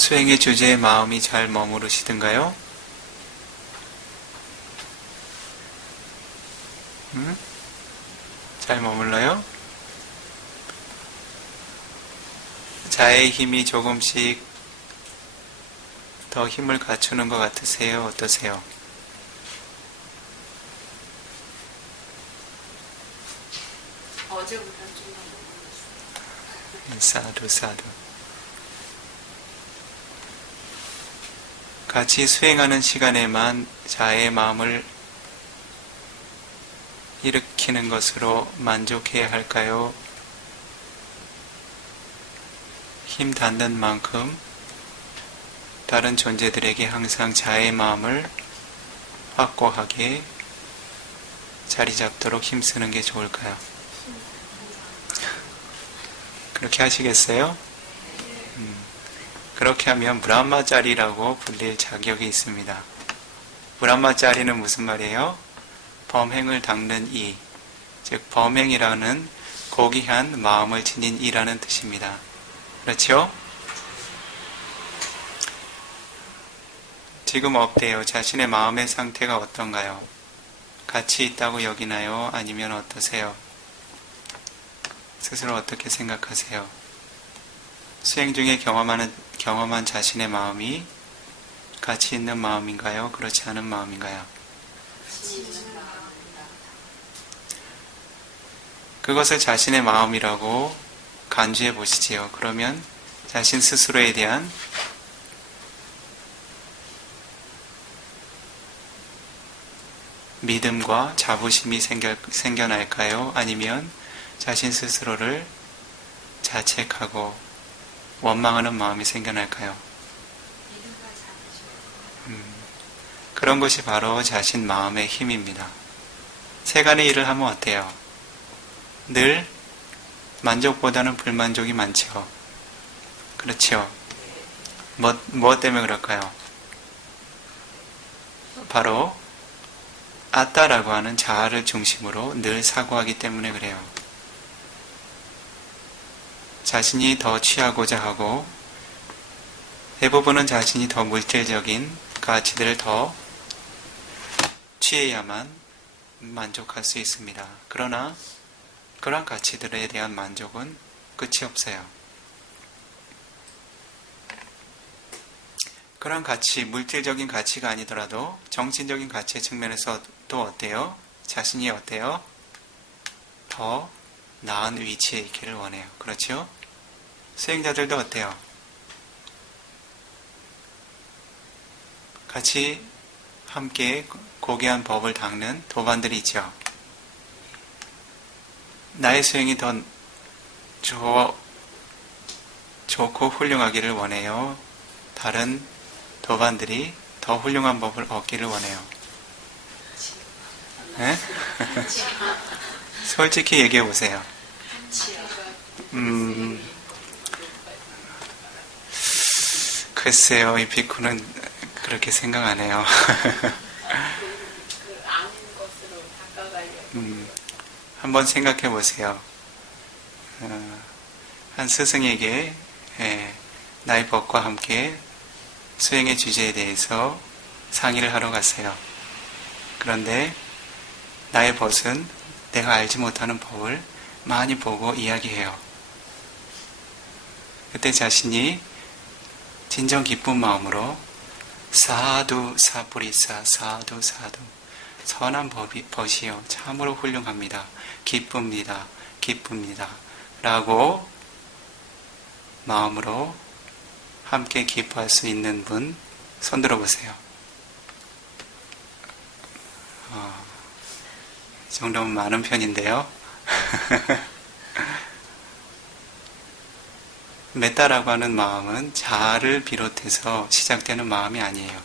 수행의 주제에 마음이 잘 머무르시던가요? 잘 머물러요? 자의 힘이 조금씩 더 힘을 갖추는 것 같으세요? 어떠세요? 어제보다 좀 더 사두 사두. 같이 수행하는 시간에만 자의 마음을 일으키는 것으로 만족해야 할까요? 힘 닿는 만큼 다른 존재들에게 항상 자의 마음을 확고하게 자리 잡도록 힘쓰는 게 좋을까요? 그렇게 하시겠어요? 그렇게 하면 브라마짜리라고 불릴 자격이 있습니다. 브라마짜리는 무슨 말이에요? 범행을 닦는 이, 즉 범행이라는 고귀한 마음을 지닌 이라는 뜻입니다. 그렇죠? 지금 어때요? 자신의 마음의 상태가 어떤가요? 가치 있다고 여기나요? 아니면 어떠세요? 스스로 어떻게 생각하세요? 수행 중에 경험한 자신의 마음이 가치 있는 마음인가요? 그렇지 않은 마음인가요? 그것을 자신의 마음이라고 간주해 보시지요. 그러면 자신 스스로에 대한 믿음과 자부심이 생겨날까요? 아니면 자신 스스로를 자책하고 원망하는 마음이 생겨날까요? 그런 것이 바로 자신 마음의 힘입니다. 세간의 일을 하면 어때요? 늘 만족보다는 불만족이 많죠. 그렇죠? 무엇 때문에 그럴까요? 바로 아따라고 하는 자아를 중심으로 늘 사고하기 때문에 그래요. 자신이 더 취하고자 하고 대부분은 자신이 더 물질적인 가치들을 더 취해야만 만족할 수 있습니다. 그러나 그러한 가치들에 대한 만족은 끝이 없어요. 그러한 가치, 물질적인 가치가 아니더라도 정신적인 가치의 측면에서 또 어때요? 자신이 어때요? 더 나은 위치에 있기를 원해요. 그렇죠? 수행자들도 어때요? 같이 함께 고귀한 법을 닦는 도반들이 있죠. 나의 수행이 더 좋고 훌륭하기를 원해요. 다른 도반들이 더 훌륭한 법을 얻기를 원해요. 네? 솔직히 얘기해 보세요. 글쎄요, 이 비쿠는 그렇게 생각 안 해요. 한번 생각해 보세요. 한 스승에게 나의 법과 함께 수행의 주제에 대해서 상의를 하러 갔어요. 그런데 나의 벗은 내가 알지 못하는 법을 많이 보고 이야기해요. 그때 자신이 진정 기쁜 마음으로 사두 사뿌리사 사두 사두 선한 벗이요 참으로 훌륭합니다. 기쁩니다. 기쁩니다. 라고 마음으로 함께 기뻐할 수 있는 분 손 들어보세요. 이 정도면 많은 편인데요. 메타라고 하는 마음은 자아를 비롯해서 시작되는 마음이 아니에요.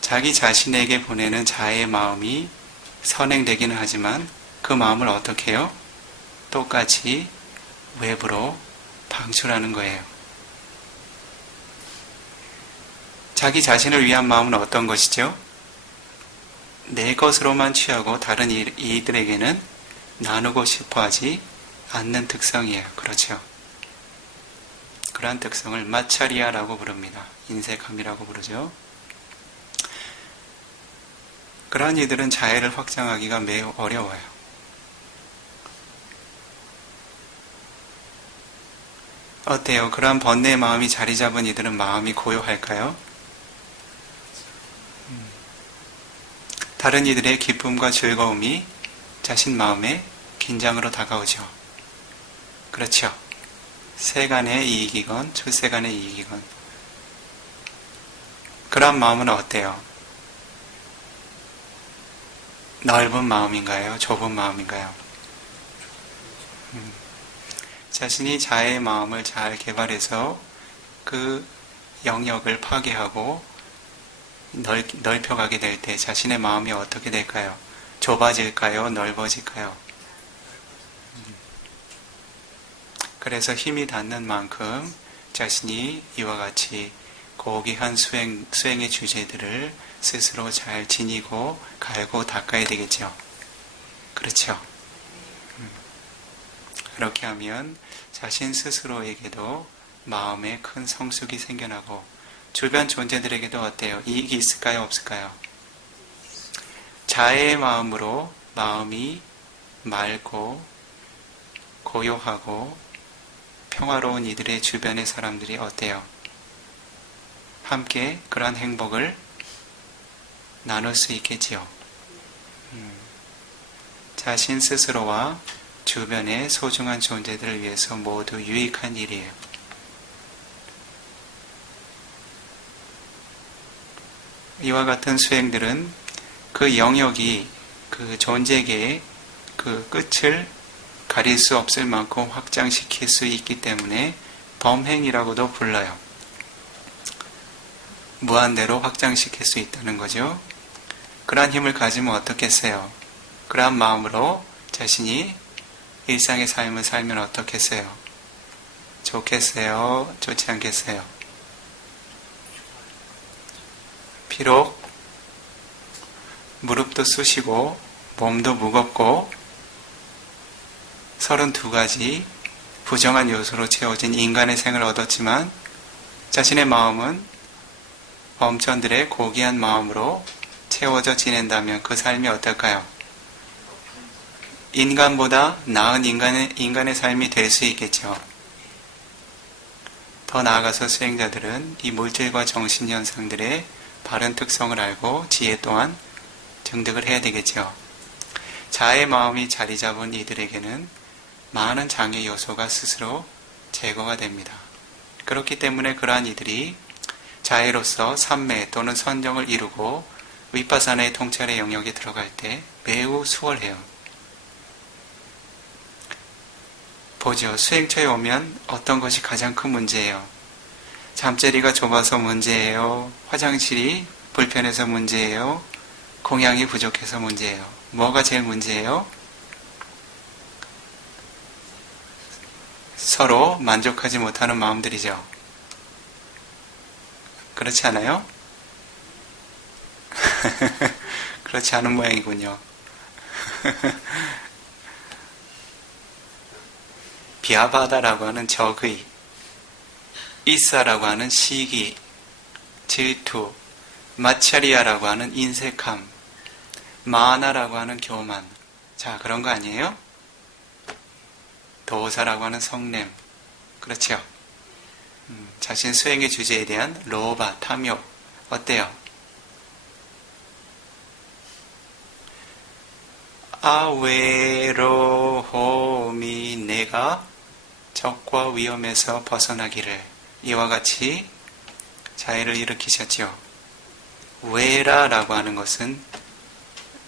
자기 자신에게 보내는 자의 마음이 선행되기는 하지만 그 마음을 어떻게 해요? 똑같이 외부로 방출하는 거예요. 자기 자신을 위한 마음은 어떤 것이죠? 내 것으로만 취하고 다른 이들에게는 나누고 싶어 하지 않는 특성이에요. 그렇죠? 그러한 특성을 마차리아라고 부릅니다. 인색함이라고 부르죠. 그러한 이들은 자애를 확장하기가 매우 어려워요. 어때요? 그러한 번뇌의 마음이 자리 잡은 이들은 마음이 고요할까요? 다른 이들의 기쁨과 즐거움이 자신 마음에 긴장으로 다가오죠. 그렇죠. 세간의 이익이건 출세간의 이익이건 그런 마음은 어때요? 넓은 마음인가요? 좁은 마음인가요? 자신이 자의 마음을 잘 개발해서 그 영역을 파괴하고 넓혀가게 될 때 자신의 마음이 어떻게 될까요? 좁아질까요? 넓어질까요? 그래서 힘이 닿는 만큼 자신이 이와 같이 고귀한 수행의 주제들을 스스로 잘 지니고 갈고 닦아야 되겠죠. 그렇죠. 그렇게 하면 자신 스스로에게도 마음에 큰 성숙이 생겨나고 주변 존재들에게도 어때요? 이익이 있을까요? 없을까요? 자애의 마음으로 마음이 맑고 고요하고 평화로운 이들의 주변의 사람들이 어때요? 함께 그러한 행복을 나눌 수 있겠지요. 자신 스스로와 주변의 소중한 존재들을 위해서 모두 유익한 일이에요. 이와 같은 수행들은 그 영역이 그 존재계의 그 끝을 가릴 수 없을 만큼 확장시킬 수 있기 때문에 범행이라고도 불러요. 무한대로 확장시킬 수 있다는 거죠. 그러한 힘을 가지면 어떻겠어요? 그러한 마음으로 자신이 일상의 삶을 살면 어떻겠어요? 좋겠어요? 좋지 않겠어요? 비록 무릎도 쑤시고 몸도 무겁고 32가지 부정한 요소로 채워진 인간의 생을 얻었지만 자신의 마음은 범천들의 고귀한 마음으로 채워져 지낸다면 그 삶이 어떨까요? 인간보다 나은 인간의 삶이 될 수 있겠죠. 더 나아가서 수행자들은 이 물질과 정신현상들의 바른 특성을 알고 지혜 또한 증득을 해야 되겠죠. 자의 마음이 자리 잡은 이들에게는 많은 장애 요소가 스스로 제거가 됩니다. 그렇기 때문에 그러한 이들이 자애로서 삼매 또는 선정을 이루고 위파사나의 통찰의 영역에 들어갈 때 매우 수월해요. 보죠. 수행처에 오면 어떤 것이 가장 큰 문제예요? 잠자리가 좁아서 문제예요? 화장실이 불편해서 문제예요? 공양이 부족해서 문제예요? 뭐가 제일 문제예요? 서로 만족하지 못하는 마음들이죠. 그렇지 않아요? 그렇지 않은 모양이군요. 비아바다라고 하는 적의, 이사라고 하는 시기, 질투, 마차리아라고 하는 인색함, 마나라고 하는 교만. 자, 그런 거 아니에요? 도사라고 하는 성냄. 그렇죠? 자신 수행의 주제에 대한 로바, 탐욕. 어때요? 아외로홈이 내가 적과 위험에서 벗어나기를 이와 같이 자애를 일으키셨죠. 외라라고 하는 것은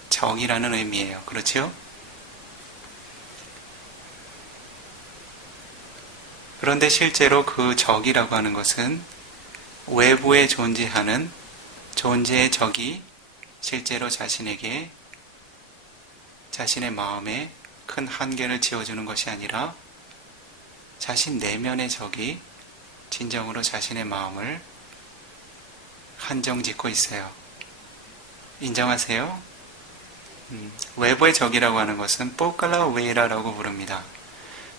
적이라는 의미예요. 그렇죠? 그런데 실제로 그 적이라고 하는 것은 외부에 존재하는 존재의 적이 실제로 자신에게 자신의 마음에 큰 한계를 지어주는 것이 아니라 자신 내면의 적이 진정으로 자신의 마음을 한정짓고 있어요. 인정하세요? 외부의 적이라고 하는 것은 뽀깔라 웨이라라고 부릅니다.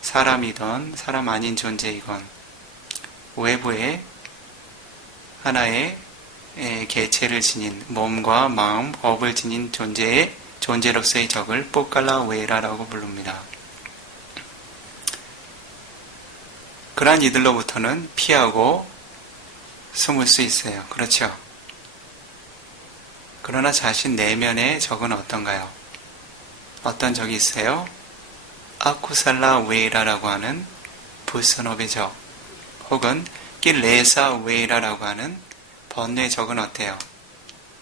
사람이건 사람 아닌 존재이건 외부에 하나의 개체를 지닌 몸과 마음, 업을 지닌 존재로서의 적을 뽀깔라 웨라라고 부릅니다. 그러한 이들로부터는 피하고 숨을 수 있어요. 그렇죠? 그러나 자신 내면의 적은 어떤가요? 어떤 적이 있어요? 아쿠살라 웨이라라고 하는 불선업의 적, 혹은 낄레사 웨이라라고 하는 번뇌의 적은 어때요?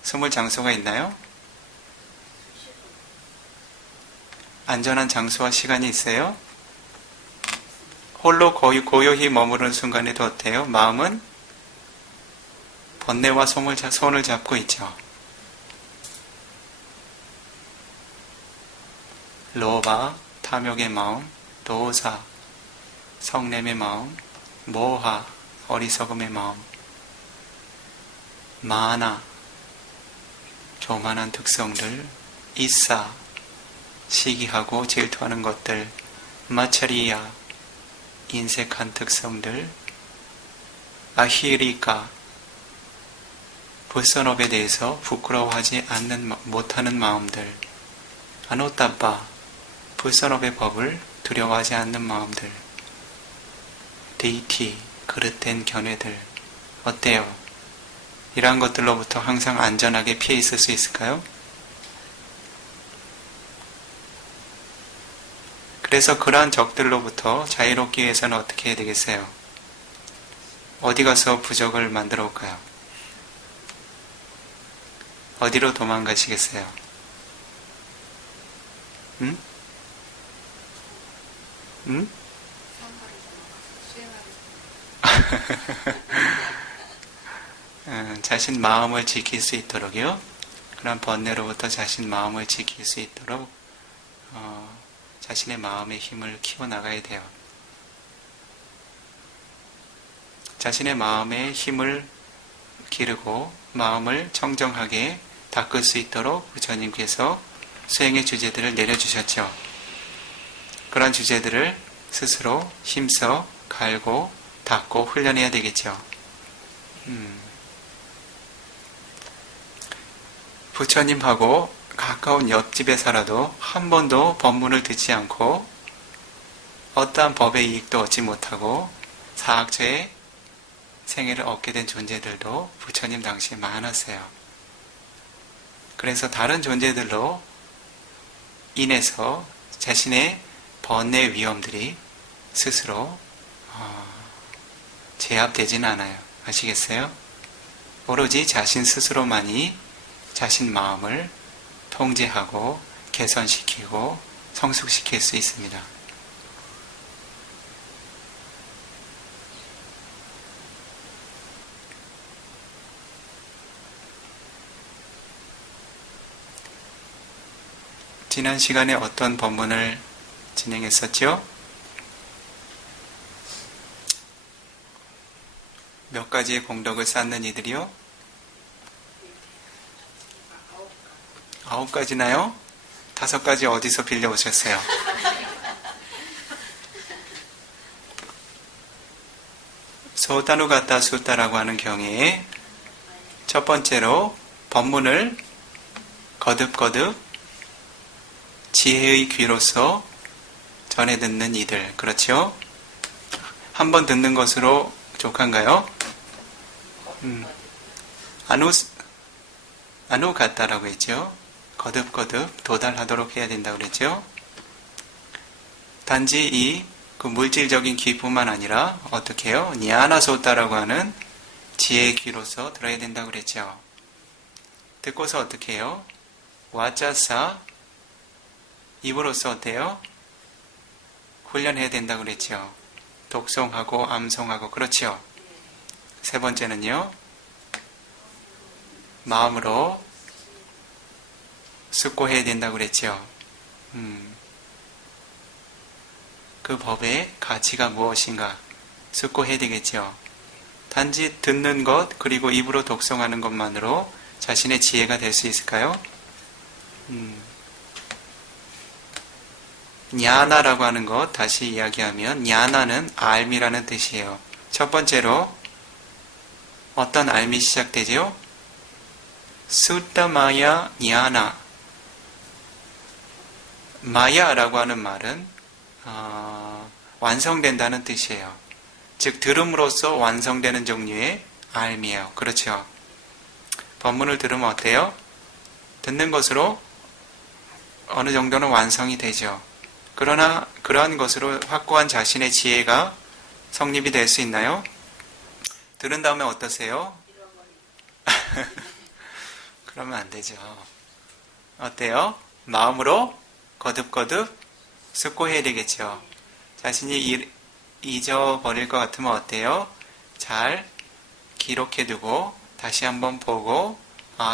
숨을 장소가 있나요? 안전한 장소와 시간이 있어요? 홀로 고요히 머무르는 순간에도 어때요? 마음은 번뇌와 손을 잡고 있죠. 로바, 탐욕의 마음, 도사, 성냄의 마음, 모하, 어리석음의 마음, 마나, 교만한 특성들, 이사, 시기하고 질투하는 것들, 마차리야, 인색한 특성들, 아히리카, 불선업에 대해서 부끄러워하지 못하는 마음들, 아노타빠, 불선업의 법을 두려워하지 않는 마음들, 데이티, 그릇된 견해들, 어때요? 이러한 것들로부터 항상 안전하게 피해 있을 수 있을까요? 그래서 그러한 적들로부터 자유롭기 위해서는 어떻게 해야 되겠어요? 어디 가서 부적을 만들어 올까요? 어디로 도망가시겠어요? 응? 응? 자신 마음을 지킬 수 있도록요. 그런 번뇌로부터 자신 마음을 지킬 수 있도록 자신의 마음의 힘을 키워나가야 돼요. 자신의 마음의 힘을 기르고 마음을 청정하게 닦을 수 있도록 부처님께서 수행의 주제들을 내려주셨죠. 그런 주제들을 스스로 힘써 갈고 닦고 훈련해야 되겠죠. 부처님하고 가까운 옆집에 살아도 한 번도 법문을 듣지 않고 어떠한 법의 이익도 얻지 못하고 사악처의 생애를 얻게 된 존재들도 부처님 당시에 많았어요. 그래서 다른 존재들로 인해서 자신의 번뇌 위험들이 스스로 제압되지는 않아요. 아시겠어요? 오로지 자신 스스로만이 자신 마음을 통제하고 개선시키고 성숙시킬 수 있습니다. 지난 시간에 어떤 법문을 진행했었죠? 몇 가지의 공덕을 쌓는 이들이요? 9가지나요? 5가지 어디서 빌려오셨어요? 소타누가타 수타라고 하는 경에 첫 번째로 법문을 거듭거듭 지혜의 귀로서 전해 듣는 이들, 그렇죠? 한 번 듣는 것으로 족한가요? 아누가타라고 했죠. 거듭거듭 도달하도록 해야 된다고 그랬죠. 단지 그 물질적인 귀뿐만 아니라 어떻게 해요? 냐나소타라고 하는 지혜의 귀로서 들어야 된다고 그랬죠. 듣고서 어떻게 해요? 와짜사 입으로서 어때요? 훈련해야 된다고 그랬죠. 독송하고 암송하고 그렇죠. 세 번째는요. 마음으로 숙고해야 된다고 그랬죠. 그 법의 가치가 무엇인가 숙고해야 되겠죠. 단지 듣는 것 그리고 입으로 독송하는 것만으로 자신의 지혜가 될 수 있을까요? 냐나라고 하는 것 다시 이야기하면 냐나는 알미라는 뜻이에요. 첫 번째로 어떤 알미 시작되죠? 수타마야 니아나. 마야라고 하는 말은 완성된다는 뜻이에요. 즉 들음으로써 완성되는 종류의 알미예요. 그렇죠? 법문을 들으면 어때요? 듣는 것으로 어느 정도는 완성이 되죠. 그러나 그러한 것으로 확고한 자신의 지혜가 성립이 될 수 있나요? 들은 다음에 어떠세요? 그러면 안 되죠. 어때요? 마음으로 거듭거듭 숙고해야 되겠죠. 자신이 잊어버릴 것 같으면 어때요? 잘 기록해두고 다시 한번 보고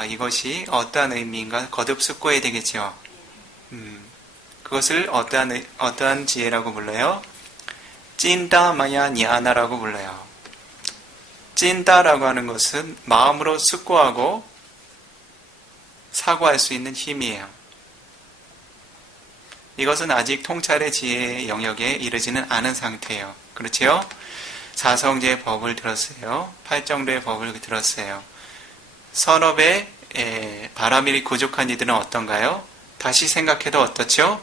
이것이 어떠한 의미인가 거듭 숙고해야 되겠죠. 그것을 어떠한 지혜라고 불러요? 찐다마야 니아나라고 불러요. 찐다라고 하는 것은 마음으로 숙고하고 사고할 수 있는 힘이에요. 이것은 아직 통찰의 지혜의 영역에 이르지는 않은 상태예요. 그렇지요? 사성제의 법을 들었어요. 팔정도의 법을 들었어요. 선업에 바람일이 부족한 이들은 어떤가요? 다시 생각해도 어떻죠?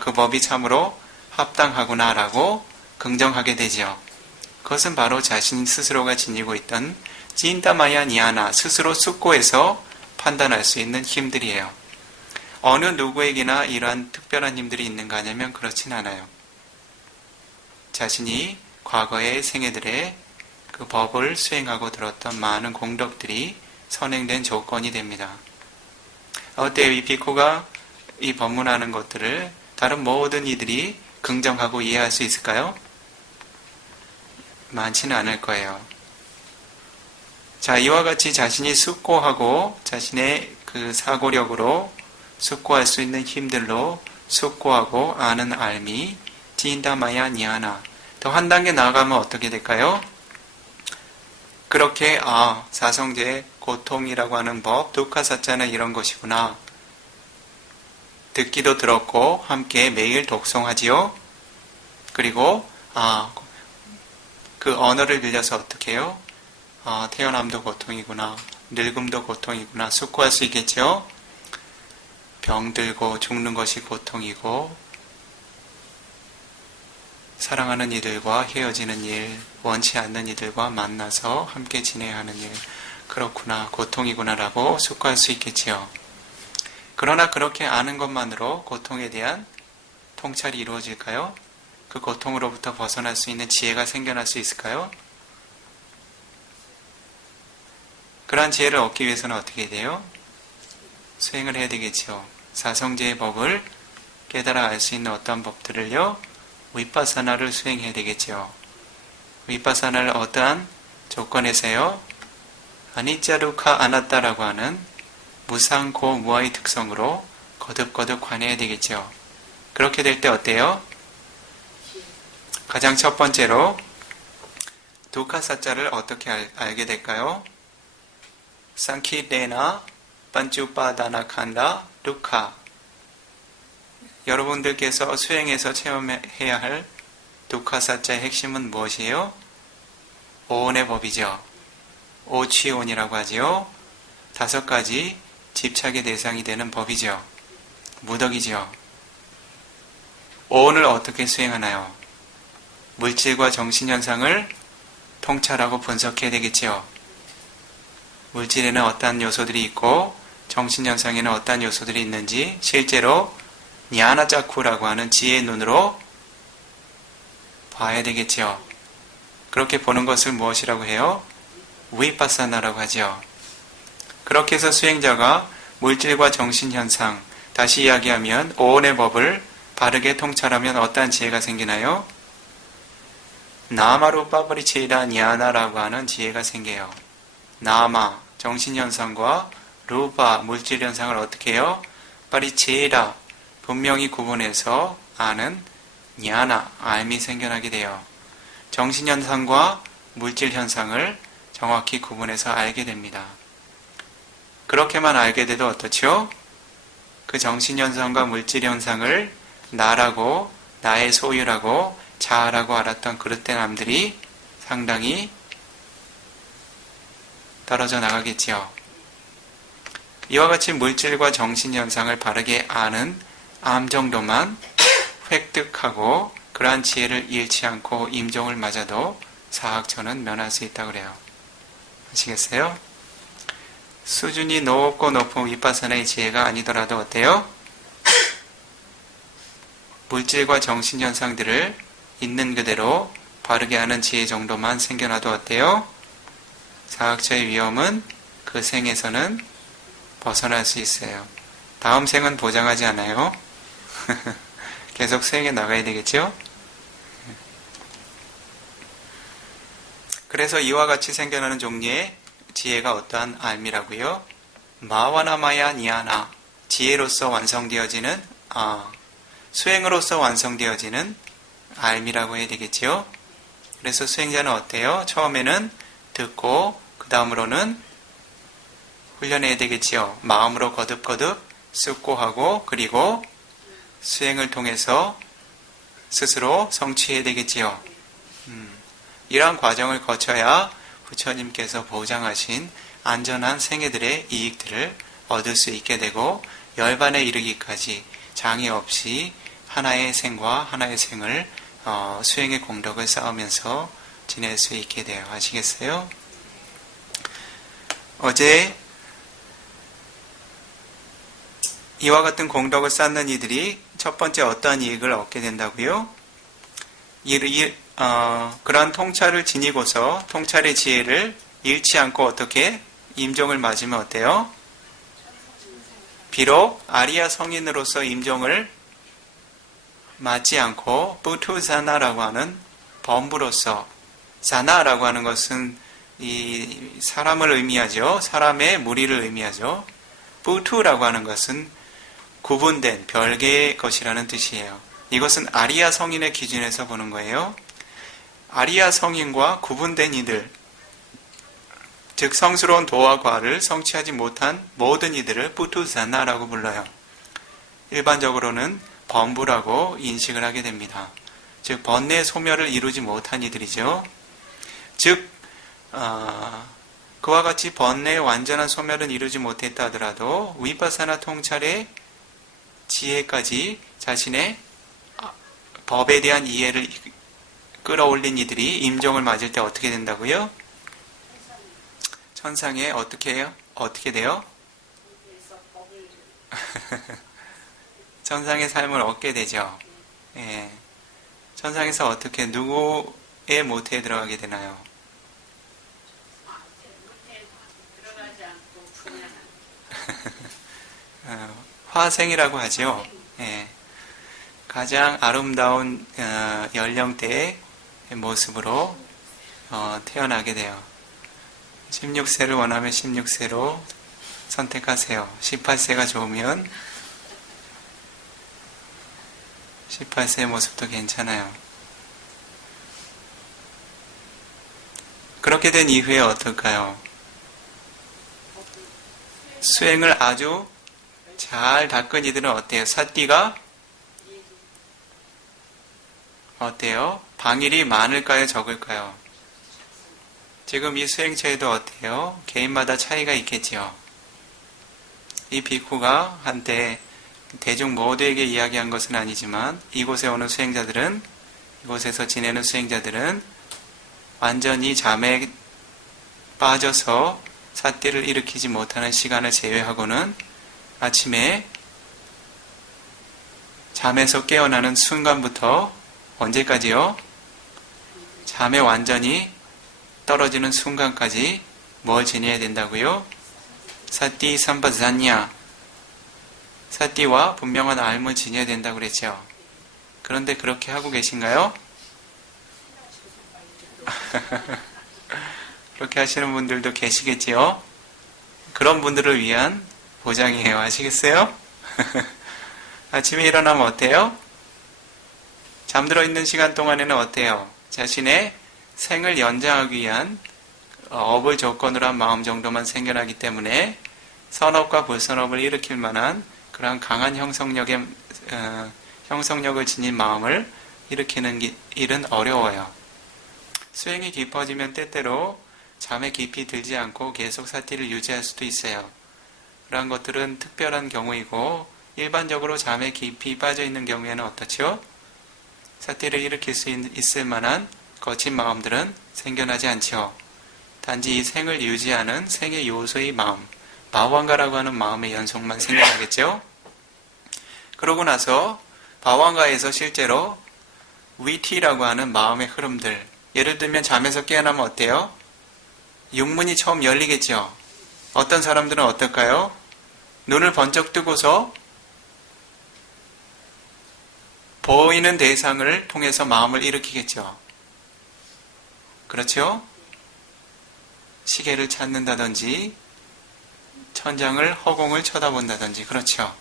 그 법이 참으로 합당하구나라고 긍정하게 되죠. 그것은 바로 자신 스스로가 지니고 있던 찐다마야 니아나, 스스로 숙고해서 판단할 수 있는 힘들이에요. 어느 누구에게나 이러한 특별한 힘들이 있는가 하냐면 그렇진 않아요. 자신이 과거의 생애들의 그 법을 수행하고 들었던 많은 공덕들이 선행된 조건이 됩니다. 어때요? 이 비코가 이 법문하는 것들을 다른 모든 이들이 긍정하고 이해할 수 있을까요? 많지는 않을 거예요. 자, 이와 같이 자신이 숙고하고 자신의 그 사고력으로 숙고할 수 있는 힘들로 숙고하고 아는 알미 지인다마야 니아나. 더 한 단계 나아가면 어떻게 될까요? 그렇게 사성제의 고통이라고 하는 법, 두카사자는 이런 것이구나. 듣기도 들었고 함께 매일 독송하지요. 그리고 그 언어를 빌려서 어떻게 해요? 태어남도 고통이구나. 늙음도 고통이구나. 숙고할 수 있겠죠? 병들고 죽는 것이 고통이고 사랑하는 이들과 헤어지는 일, 원치 않는 이들과 만나서 함께 지내야 하는 일, 그렇구나, 고통이구나라고 숙고할 수 있겠지요. 그러나 그렇게 아는 것만으로 고통에 대한 통찰이 이루어질까요? 그 고통으로부터 벗어날 수 있는 지혜가 생겨날 수 있을까요? 그러한 지혜를 얻기 위해서는 어떻게 돼요? 수행을 해야 되겠죠. 사성제의 법을 깨달아 알 수 있는 어떠한 법들을요, 위파사나를 수행해야 되겠죠. 위파사나를 어떠한 조건에서요, 아니짜루카 아나따라고 하는 무상고 무아의 특성으로 거듭거듭 관해야 되겠죠. 그렇게 될 때 어때요? 가장 첫 번째로 두카사자를 어떻게 알게 될까요? 상키데나 반주파다나칸다 두카. 여러분들께서 수행해서 체험해야 할 두카사자의 핵심은 무엇이에요? 오온의 법이죠. 오취온이라고 하지요. 5가지 집착의 대상이 되는 법이죠. 무덕이죠. 오온을 어떻게 수행하나요? 물질과 정신현상을 통찰하고 분석해야 되겠죠. 물질에는 어떠한 요소들이 있고 정신현상에는 어떠한 요소들이 있는지 실제로 냐나자쿠라고 하는 지혜의 눈으로 봐야 되겠죠. 그렇게 보는 것을 무엇이라고 해요? 위파사나라고 하죠. 그렇게 해서 수행자가 물질과 정신현상, 다시 이야기하면 오온의 법을 바르게 통찰하면 어떠한 지혜가 생기나요? 나마루파브리체이다 냐나라고 하는 지혜가 생겨요. 나마, 정신현상과 루파, 물질현상을 어떻게 해요? 파리체이다, 분명히 구분해서 아는 냐나, 알미 생겨나게 돼요. 정신현상과 물질현상을 정확히 구분해서 알게 됩니다. 그렇게만 알게 돼도 어떻죠? 그 정신현상과 물질현상을 나라고, 나의 소유라고, 자아라고 알았던 그릇된 남들이 상당히 떨어져 나가겠지요. 이와 같이 물질과 정신현상을 바르게 아는 암 정도만 획득하고 그러한 지혜를 잃지 않고 임종을 맞아도 사학천은 면할 수 있다고 그래요. 아시겠어요? 수준이 높고 높은 위파사나의 지혜가 아니더라도 어때요? 물질과 정신현상들을 있는 그대로 바르게 하는 지혜 정도만 생겨나도 어때요? 사학처의 위험은 그 생에서는 벗어날 수 있어요. 다음 생은 보장하지 않아요. 계속 수행해 나가야 되겠죠? 그래서 이와 같이 생겨나는 종류의 지혜가 어떠한 알미라고요? 마와나마야 니아나, 지혜로서 완성되어지는 수행으로서 완성되어지는 알미라고 해야 되겠지요? 그래서 수행자는 어때요? 처음에는 듣고 그 다음으로는 훈련해야 되겠지요. 마음으로 거듭거듭 습고하고 그리고 수행을 통해서 스스로 성취해야 되겠지요. 이러한 과정을 거쳐야 부처님께서 보장하신 안전한 생애들의 이익들을 얻을 수 있게 되고 열반에 이르기까지 장애 없이 하나의 생과 하나의 생을 수행의 공덕을 쌓으면서 지낼 수 있게 돼요. 아시겠어요? 어제 이와 같은 공덕을 쌓는 이들이 첫 번째 어떠한 이익을 얻게 된다고요? 그러한 통찰을 지니고서 통찰의 지혜를 잃지 않고 어떻게 임종을 맞으면 어때요? 비록 아리아 성인으로서 임종을 맞지 않고 뿌투사나라고 하는 범부로서, 사나라고 하는 것은 이 사람을 의미하죠. 사람의 무리를 의미하죠. 뿌투라고 하는 것은 구분된 별개의 것이라는 뜻이에요. 이것은 아리아 성인의 기준에서 보는 거예요. 아리아 성인과 구분된 이들, 즉 성스러운 도와 과를 성취하지 못한 모든 이들을 뿌투사나라고 불러요. 일반적으로는 범부라고 인식을 하게 됩니다. 즉 번뇌 소멸을 이루지 못한 이들이죠. 즉 그와 같이 번뇌의 완전한 소멸은 이루지 못했다 하더라도 위파사나 통찰의 지혜까지 자신의 법에 대한 이해를 끌어올린 이들이 임종을 맞을 때 어떻게 된다고요? 천상에 어떻게 해요? 어떻게 돼요? 천상의 삶을 얻게 되죠. 예. 천상에서 어떻게 누구의 모태에 들어가게 되나요? 화생이라고 하죠. 예. 가장 아름다운 연령대의 모습으로 태어나게 돼요. 16세를 원하면 16세로 선택하세요. 18세가 좋으면 18세의 모습도 괜찮아요. 그렇게 된 이후에 어떨까요? 수행을 아주 잘 닦은 이들은 어때요? 사띠가 어때요? 방일이 많을까요? 적을까요? 지금 이 수행처에도 어때요? 개인마다 차이가 있겠지요. 이 비쿠가 한때 대중 모두에게 이야기한 것은 아니지만 이곳에 오는 수행자들은, 이곳에서 지내는 수행자들은 완전히 잠에 빠져서 사띠를 일으키지 못하는 시간을 제외하고는 아침에 잠에서 깨어나는 순간부터 언제까지요? 잠에 완전히 떨어지는 순간까지 뭘 지내야 된다고요? 사띠 삼바자냐, 사띠와 분명한 알을 지녀야 된다고 그랬죠. 그런데 그렇게 하고 계신가요? 그렇게 하시는 분들도 계시겠지요. 그런 분들을 위한 보장이에요. 아시겠어요? 아침에 일어나면 어때요? 잠들어 있는 시간 동안에는 어때요? 자신의 생을 연장하기 위한 업을 조건으로 한 마음 정도만 생겨나기 때문에 선업과 불선업을 일으킬 만한 그러한 강한 형성력을 지닌 마음을 일으키는 일은 어려워요. 수행이 깊어지면 때때로 잠에 깊이 들지 않고 계속 사티를 유지할 수도 있어요. 그러한 것들은 특별한 경우이고 일반적으로 잠에 깊이 빠져 있는 경우에는 어떻죠? 사티를 일으킬 수 있을 만한 거친 마음들은 생겨나지 않죠. 단지 이 생을 유지하는 생의 요소의 마음, 바완가라고 하는 마음의 연속만 생겨나겠죠. 그러고 나서 바완가에서 실제로 위티라고 하는 마음의 흐름들, 예를 들면 잠에서 깨어나면 어때요? 육문이 처음 열리겠죠. 어떤 사람들은 어떨까요? 눈을 번쩍 뜨고서 보이는 대상을 통해서 마음을 일으키겠죠. 그렇죠? 시계를 찾는다든지 천장을 허공을 쳐다본다든지 그렇죠.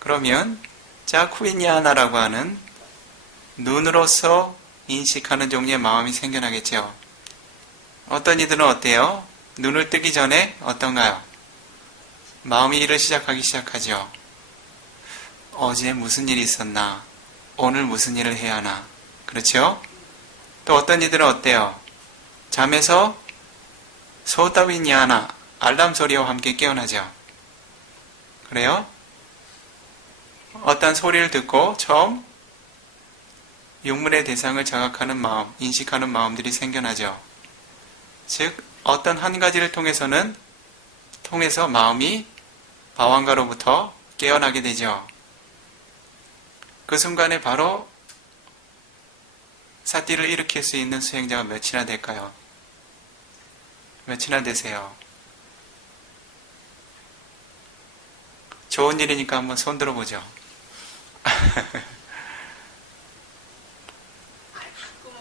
그러면 자쿠이냐나라고 하는 눈으로서 인식하는 종류의 마음이 생겨나겠죠. 어떤 이들은 어때요? 눈을 뜨기 전에 어떤가요? 마음이 일을 시작하기 시작하죠. 어제 무슨 일이 있었나? 오늘 무슨 일을 해야 하나? 그렇죠? 또 어떤 이들은 어때요? 잠에서 소타비냐나 알람 소리와 함께 깨어나죠. 그래요? 어떤 소리를 듣고 처음 육문의 대상을 자각하는 마음, 인식하는 마음들이 생겨나죠. 즉 어떤 한 가지를 통해서 마음이 바완가로부터 깨어나게 되죠. 그 순간에 바로 사티를 일으킬 수 있는 수행자가 몇이나 될까요? 몇이나 되세요? 좋은 일이니까 한번 손 들어보죠. 가끔은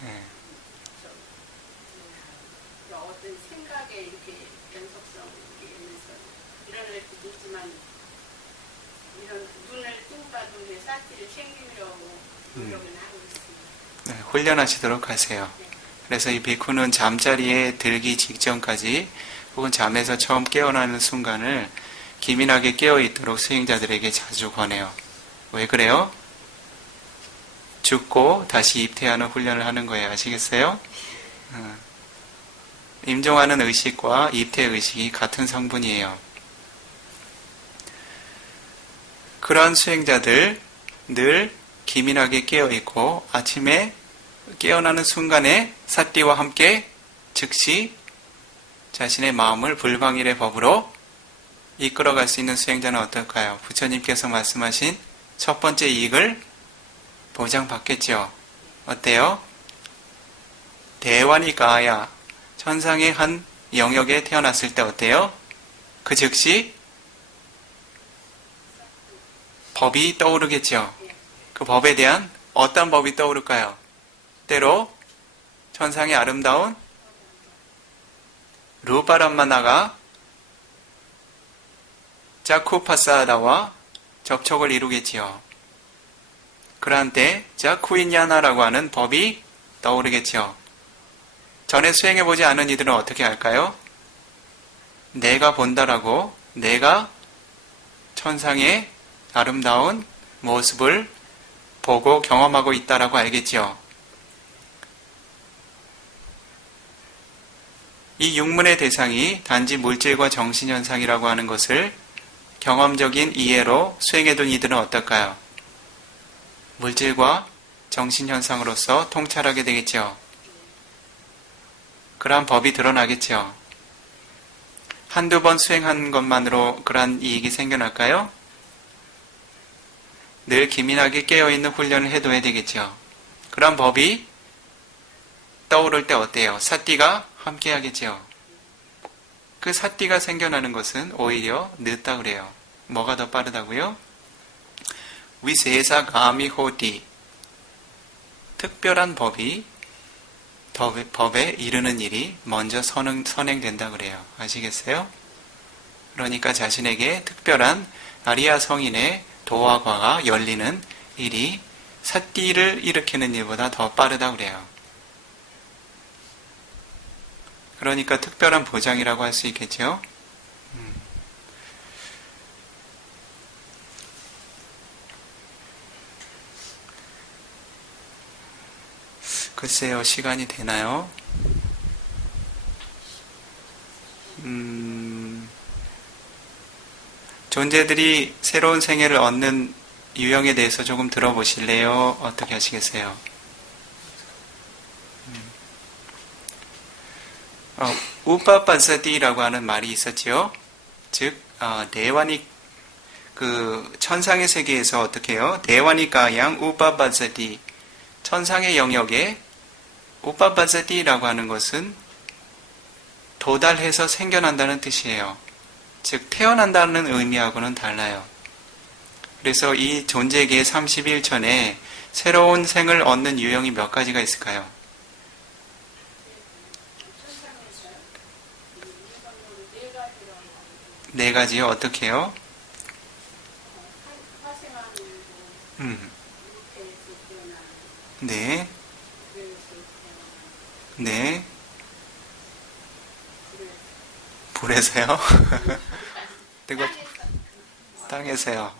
네. 어떤 생각에 이렇게 연속성 이렇게 일어날 때도 있지만 이런 눈을 뜨고 봐도 사티를 챙기려고 노력은 하고 있습니다. 네, 훈련하시도록 하세요. 그래서 이 비쿠는 잠자리에 들기 직전까지 혹은 잠에서 처음 깨어나는 순간을 기민하게 깨어있도록 수행자들에게 자주 권해요. 왜 그래요? 죽고 다시 입퇴하는 훈련을 하는 거예요. 아시겠어요? 임종하는 의식과 입퇴 의식이 같은 성분이에요. 그러한 수행자들 늘 기민하게 깨어있고 아침에 깨어나는 순간에 사띠와 함께 즉시 자신의 마음을 불방일의 법으로 이끌어갈 수 있는 수행자는 어떨까요? 부처님께서 말씀하신 첫 번째 이익을 보장받겠죠. 어때요? 대환이 가야 천상의 한 영역에 태어났을 때 어때요? 그 즉시 법이 떠오르겠죠. 그 법에 대한 어떤 법이 떠오를까요? 때로 천상의 아름다운 루파람마나가 자쿠파사다와 접촉을 이루겠지요. 그러한 때 자쿠인야나라고 하는 법이 떠오르겠지요. 전에 수행해보지 않은 이들은 어떻게 할까요? 내가 본다라고 내가 천상의 아름다운 모습을 보고 경험하고 있다라고 알겠지요. 이 육문의 대상이 단지 물질과 정신현상이라고 하는 것을 경험적인 이해로 수행해둔 이들은 어떨까요? 물질과 정신현상으로서 통찰하게 되겠죠. 그러한 법이 드러나겠죠. 한두 번 수행한 것만으로 그러한 이익이 생겨날까요? 늘 기민하게 깨어있는 훈련을 해둬야 되겠죠. 그러한 법이 떠오를 때 어때요? 사띠가 함께 하겠죠. 그 사띠가 생겨나는 것은 오히려 늦다 그래요. 뭐가 더 빠르다고요? 위세사 가미호디 특별한 법이 법에 이르는 일이 먼저 선행된다 그래요. 아시겠어요? 그러니까 자신에게 특별한 아리아 성인의 도화과가 열리는 일이 사띠를 일으키는 일보다 더 빠르다 그래요. 그러니까 특별한 보장이라고 할 수 있겠죠. 글쎄요, 시간이 되나요? 존재들이 새로운 생애를 얻는 유형에 대해서 조금 들어보실래요? 어떻게 하시겠어요? 우빠빠사디라고 하는 말이 있었지요. 즉, 대환이 그 천상의 세계에서 어떻게 해요? 대환이가양 우빠빠사디 천상의 영역에 우빠빠사디라고 하는 것은 도달해서 생겨난다는 뜻이에요. 즉 태어난다는 의미하고는 달라요. 그래서 이 존재계의 31천에 새로운 생을 얻는 유형이 몇 가지가 있을까요? 네 가지요. 어떻게 해요? 네. 네. 불에서요? 뜨거 땅에서요.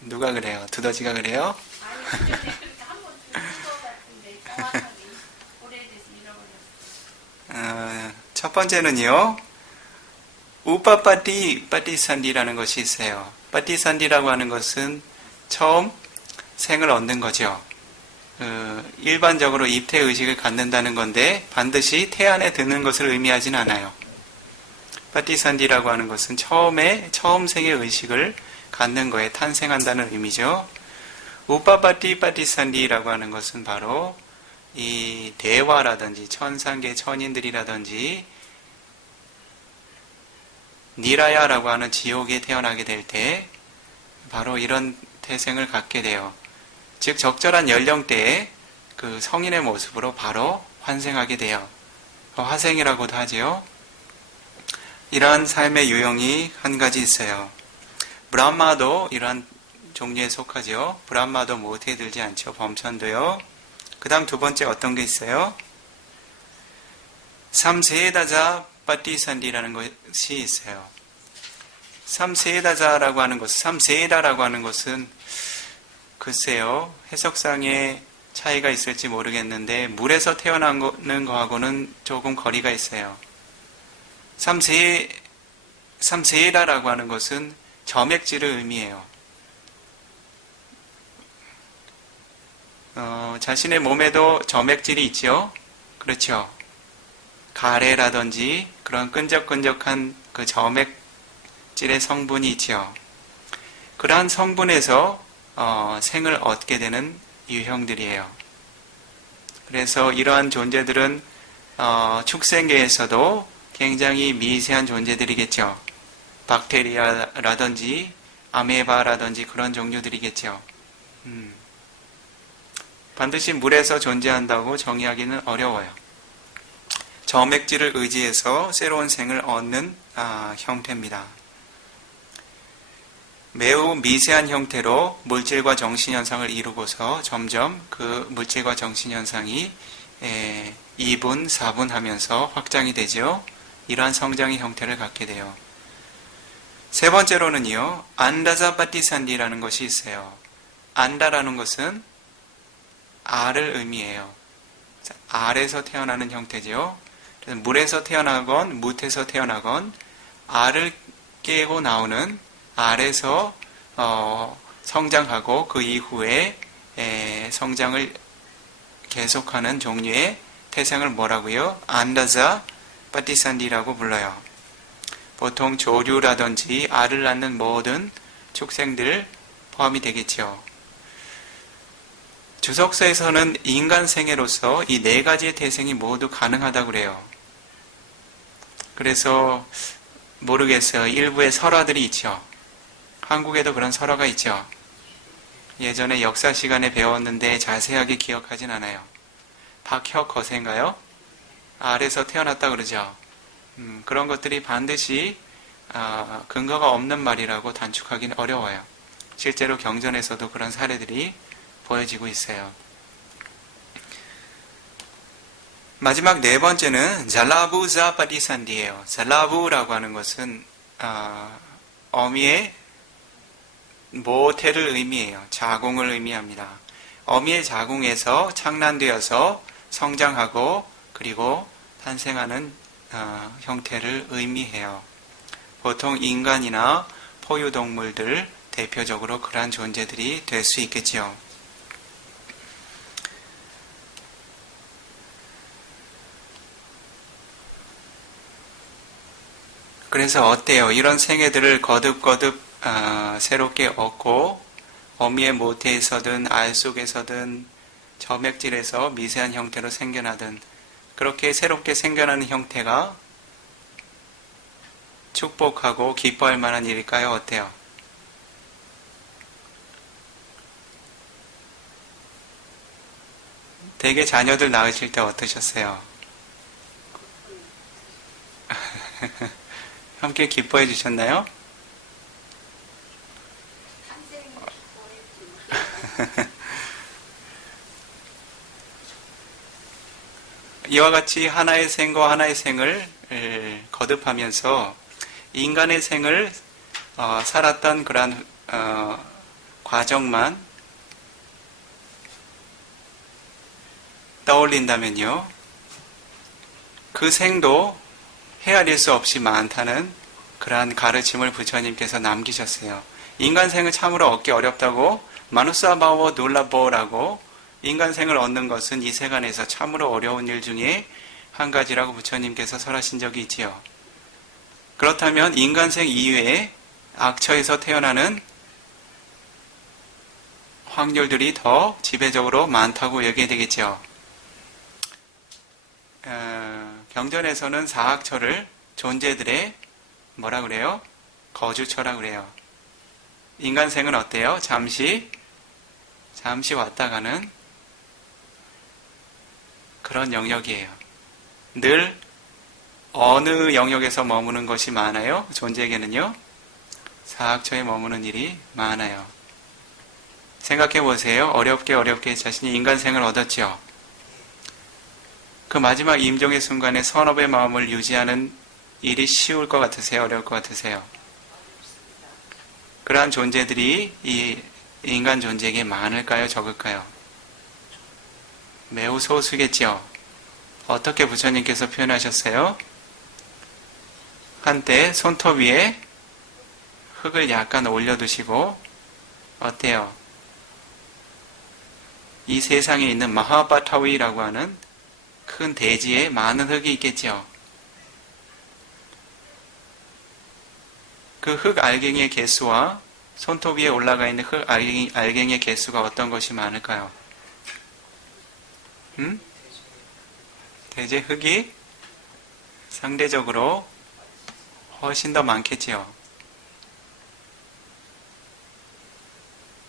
누가 그래요? 두더지가 그래요? 첫 번째는요. 우빠빠띠산디라는 것이 있어요. 빠띠산디라고 하는 것은 처음 생을 얻는 거죠. 일반적으로 입태의식을 갖는다는 건데 반드시 태안에 드는 것을 의미하진 않아요. 빠띠산디라고 하는 것은 처음 생의 의식을 갖는 거에 탄생한다는 의미죠. 우빠빠띠산디라고 하는 것은 바로 이 대화라든지 천상계 천인들이라든지 니라야라고 하는 지옥에 태어나게 될 때 바로 이런 태생을 갖게 돼요. 즉 적절한 연령대에 그 성인의 모습으로 바로 환생하게 돼요. 화생이라고도 하지요. 이러한 삶의 유형이 한 가지 있어요. 브람마도 이러한 종류에 속하죠. 브람마도 모태에 들지 않죠. 범천도요. 그 다음 두 번째 어떤 게 있어요? 삼세다자 빠띠산디라는 것이 있어요. 삼세다자라고 하는 것, 삼세다라고 하는 것은 글쎄요, 해석상의 차이가 있을지 모르겠는데 물에서 태어나는 거하고는 조금 거리가 있어요. 삼세다라고 하는 것은 점액질을 의미해요. 자신의 몸에도 점액질이 있죠. 그렇죠. 가래라든지 그런 끈적끈적한 그 점액질의 성분이 있죠. 그러한 성분에서 생을 얻게 되는 유형들이에요. 그래서 이러한 존재들은 축생계에서도 굉장히 미세한 존재들이겠죠. 박테리아라든지 아메바라든지 그런 종류들이겠죠. 반드시 물에서 존재한다고 정의하기는 어려워요. 점액질을 의지해서 새로운 생을 얻는 형태입니다. 매우 미세한 형태로 물질과 정신현상을 이루고서 점점 그 물질과 정신현상이 2분, 4분 하면서 확장이 되죠. 이러한 성장의 형태를 갖게 돼요. 세 번째로는요, 안다자빠띠산디라는 것이 있어요. 안다라는 것은 알을 의미해요. 알에서 태어나는 형태죠. 그래서 물에서 태어나건 무에서 태어나건 알을 깨고 나오는 알에서 성장하고 그 이후에 성장을 계속하는 종류의 태생을 뭐라고요? 안다자 빠띠산디라고 불러요. 보통 조류라든지 알을 낳는 모든 축생들 포함이 되겠죠. 주석서에서는 인간 생애로서 이 네 가지의 태생이 모두 가능하다고 그래요. 그래서 모르겠어요. 일부의 설화들이 있죠. 한국에도 그런 설화가 있죠. 예전에 역사 시간에 배웠는데 자세하게 기억하진 않아요. 박혁 거세인가요? 알에서 태어났다 그러죠. 그런 것들이 반드시 근거가 없는 말이라고 단축하기는 어려워요. 실제로 경전에서도 그런 사례들이 보여지고 있어요. 마지막 네 번째는 잘라부자 빠띠산디예요. 잘라부라고 하는 것은 어미의 모태를 의미해요. 자궁을 의미합니다. 어미의 자궁에서 창난되어서 성장하고 그리고 탄생하는 형태를 의미해요. 보통 인간이나 포유동물들 대표적으로 그러한 존재들이 될 수 있겠지요. 그래서 어때요? 이런 생애들을 거듭거듭 새롭게 얻고 어미의 모태에서든 알 속에서든 점액질에서 미세한 형태로 생겨나든 그렇게 새롭게 생겨나는 형태가 축복하고 기뻐할 만한 일일까요? 어때요? 되게 자녀들 낳으실 때 어떠셨어요? 함께 기뻐해 주셨나요? 이와 같이 하나의 생과 하나의 생을 거듭하면서 인간의 생을 살았던 그러한 과정만 떠올린다면요. 그 생도 헤아릴 수 없이 많다는 그러한 가르침을 부처님께서 남기셨어요. 인간생을 참으로 얻기 어렵다고 마누사바워 놀라보라고 인간생을 얻는 것은 이 세간에서 참으로 어려운 일 중에 한 가지라고 부처님께서 설하신 적이 있지요. 그렇다면 인간생 이외에 악처에서 태어나는 확률들이 더 지배적으로 많다고 여겨야 되겠죠. 경전에서는 사악처를 존재들의 뭐라 그래요? 거주처라 그래요. 인간생은 어때요? 잠시 왔다 가는 그런 영역이에요. 늘 어느 영역에서 머무는 것이 많아요? 존재에게는요? 사악처에 머무는 일이 많아요. 생각해 보세요. 어렵게 자신이 인간생을 얻었죠. 그 마지막 임종의 순간에 선업의 마음을 유지하는 일이 쉬울 것 같으세요? 어려울 것 같으세요? 그러한 존재들이 이 인간 존재에게 많을까요? 적을까요? 매우 소수겠지요. 어떻게 부처님께서 표현하셨어요? 한때 손톱 위에 흙을 약간 올려두시고 어때요? 이 세상에 있는 마하바타위라고 하는 큰 대지에 많은 흙이 있겠지요. 그 흙 알갱이의 개수와 손톱 위에 올라가 있는 흙 알갱이의 개수가 어떤 것이 많을까요? 대지 흙이 상대적으로 훨씬 더 많겠지요.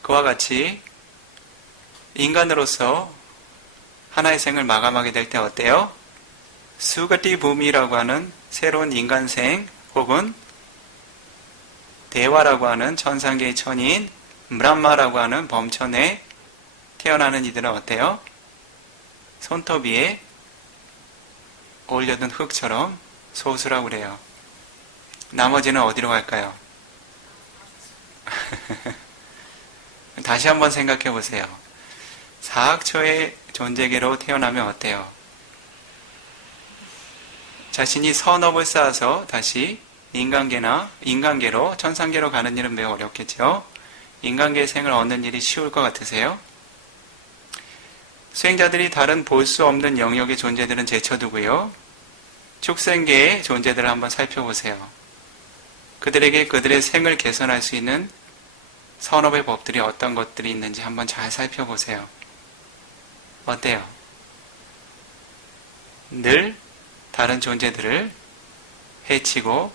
그와 같이 인간으로서 하나의 생을 마감하게 될 때 어때요? 수가티 붐이라고 하는 새로운 인간생 혹은 대화라고 하는 천상계의 천인 브람마라고 하는 범천에 태어나는 이들은 어때요? 손톱 위에 올려둔 흙처럼 소수라고 그래요. 나머지는 어디로 갈까요? 다시 한번 생각해 보세요. 사악처의 존재계로 태어나면 어때요? 자신이 선업을 쌓아서 다시 인간계로 천상계로 가는 일은 매우 어렵겠죠. 인간계 생을 얻는 일이 쉬울 것 같으세요? 수행자들이 다른 볼 수 없는 영역의 존재들은 제쳐두고요. 축생계의 존재들을 한번 살펴보세요. 그들에게 그들의 생을 개선할 수 있는 선업의 법들이 어떤 것들이 있는지 한번 잘 살펴보세요. 어때요? 늘 다른 존재들을 해치고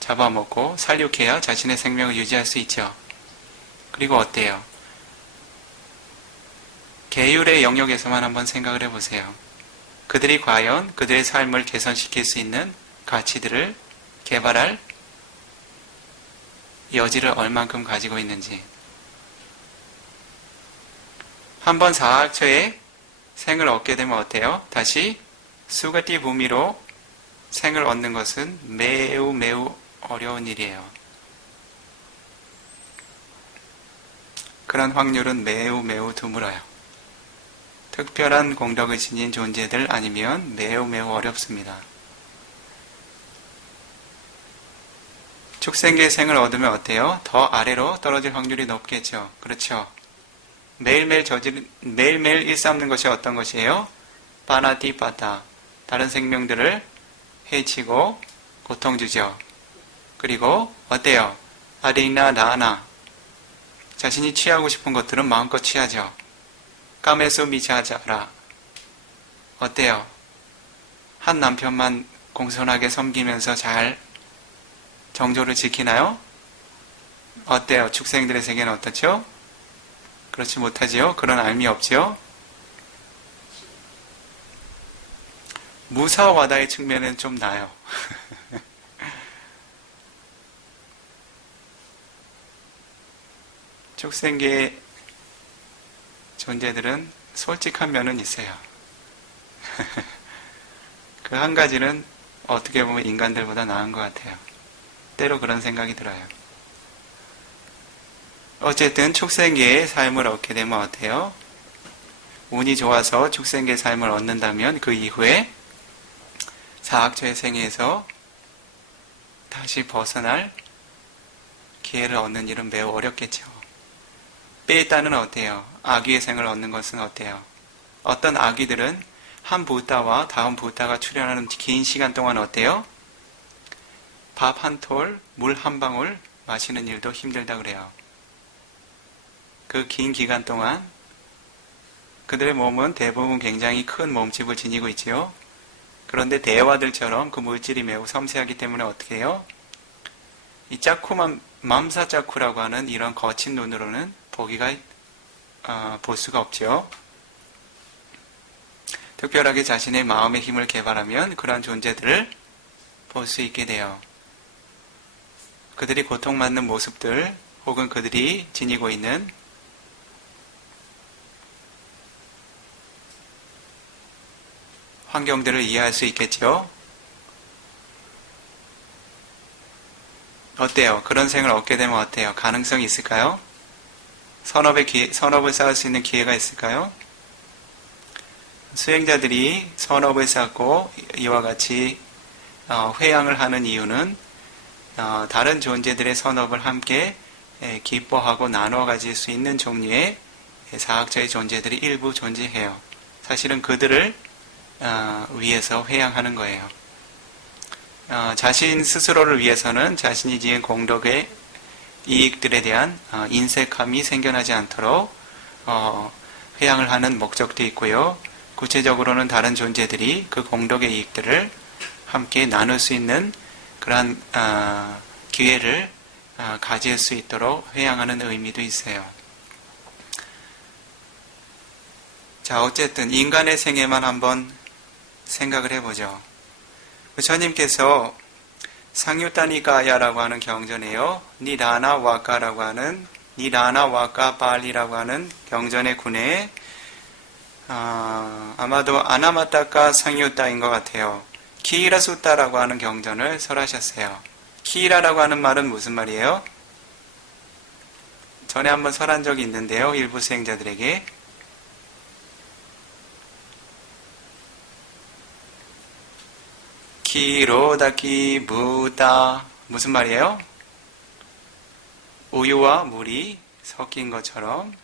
잡아먹고 살육해야 자신의 생명을 유지할 수 있죠. 그리고 어때요? 계율의 영역에서만 한번 생각을 해보세요. 그들이 과연 그들의 삶을 개선시킬 수 있는 가치들을 개발할 여지를 얼만큼 가지고 있는지. 한번 사악처의 생을 얻게 되면 어때요? 다시 수가티 부미로 생을 얻는 것은 매우 어려운 일이에요. 그런 확률은 매우 드물어요. 특별한 공덕을 지닌 존재들 아니면 매우 어렵습니다. 축생계생을 얻으면 어때요? 더 아래로 떨어질 확률이 높겠죠. 그렇죠? 매일매일 일삼는 것이 어떤 것이에요? 파나티파타. 다른 생명들을 해치고 고통 주죠. 그리고 어때요? 아리나 나나. 자신이 취하고 싶은 것들은 마음껏 취하죠. 까메소 미자자라. 어때요? 한 남편만 공손하게 섬기면서 잘 정조를 지키나요? 어때요? 축생들의 세계는 어떻죠? 그렇지 못하지요? 그런 알미 없지요? 무사와다의 측면은 좀 나아요. 축생계의 존재들은 솔직한 면은 있어요. 그 한 가지는 어떻게 보면 인간들보다 나은 것 같아요. 때로 그런 생각이 들어요. 어쨌든 축생계의 삶을 얻게 되면 어때요? 운이 좋아서 축생계의 삶을 얻는다면 그 이후에 사학처의 생에서 다시 벗어날 기회를 얻는 일은 매우 어렵겠죠. 빼따는 어때요? 아귀의 생을 얻는 것은 어때요? 어떤 아귀들은 한 부타와 다음 부타가 출현하는 긴 시간 동안 어때요? 밥 한 톨, 물 한 방울 마시는 일도 힘들다 그래요. 그 긴 기간 동안 그들의 몸은 대부분 굉장히 큰 몸집을 지니고 있지요. 그런데 대화들처럼 그 물질이 매우 섬세하기 때문에 어떻게 해요? 이 짜쿠만 맘사짜쿠라고 하는 이런 거친 눈으로는 보기가 볼 수가 없죠. 특별하게 자신의 마음의 힘을 개발하면 그러한 존재들을 볼 수 있게 돼요. 그들이 고통받는 모습들 혹은 그들이 지니고 있는 환경들을 이해할 수 있겠죠. 어때요? 그런 생을 얻게 되면 어때요? 가능성이 있을까요? 선업을 쌓을 수 있는 기회가 있을까요? 수행자들이 선업을 쌓고 이와 같이 회양을 하는 이유는 다른 존재들의 선업을 함께 기뻐하고 나눠 가질 수 있는 종류의 사학자의 존재들이 일부 존재해요. 사실은 그들을 위해서 회양하는 거예요. 자신 스스로를 위해서는 자신이 지은 공덕의 이익들에 대한 인색함이 생겨나지 않도록 회양을 하는 목적도 있고요. 구체적으로는 다른 존재들이 그 공덕의 이익들을 함께 나눌 수 있는 그러한 기회를 가질 수 있도록 회양하는 의미도 있어요. 자, 어쨌든 인간의 생애만 한번 생각을 해보죠. 부처님께서 상유타니까야라고 하는 경전에요. 니라나 와카라고 하는 니라나 와카 발리라고 하는 경전의 군에 아마도 아나마타카 상유타인 것 같아요. 키이라수타라고 하는 경전을 설하셨어요. 키이라라고 하는 말은 무슨 말이에요? 전에 한번 설한 적이 있는데요. 일부 수행자들에게. 키로다키 무다 무슨 말이에요? 우유와 물이 섞인 것처럼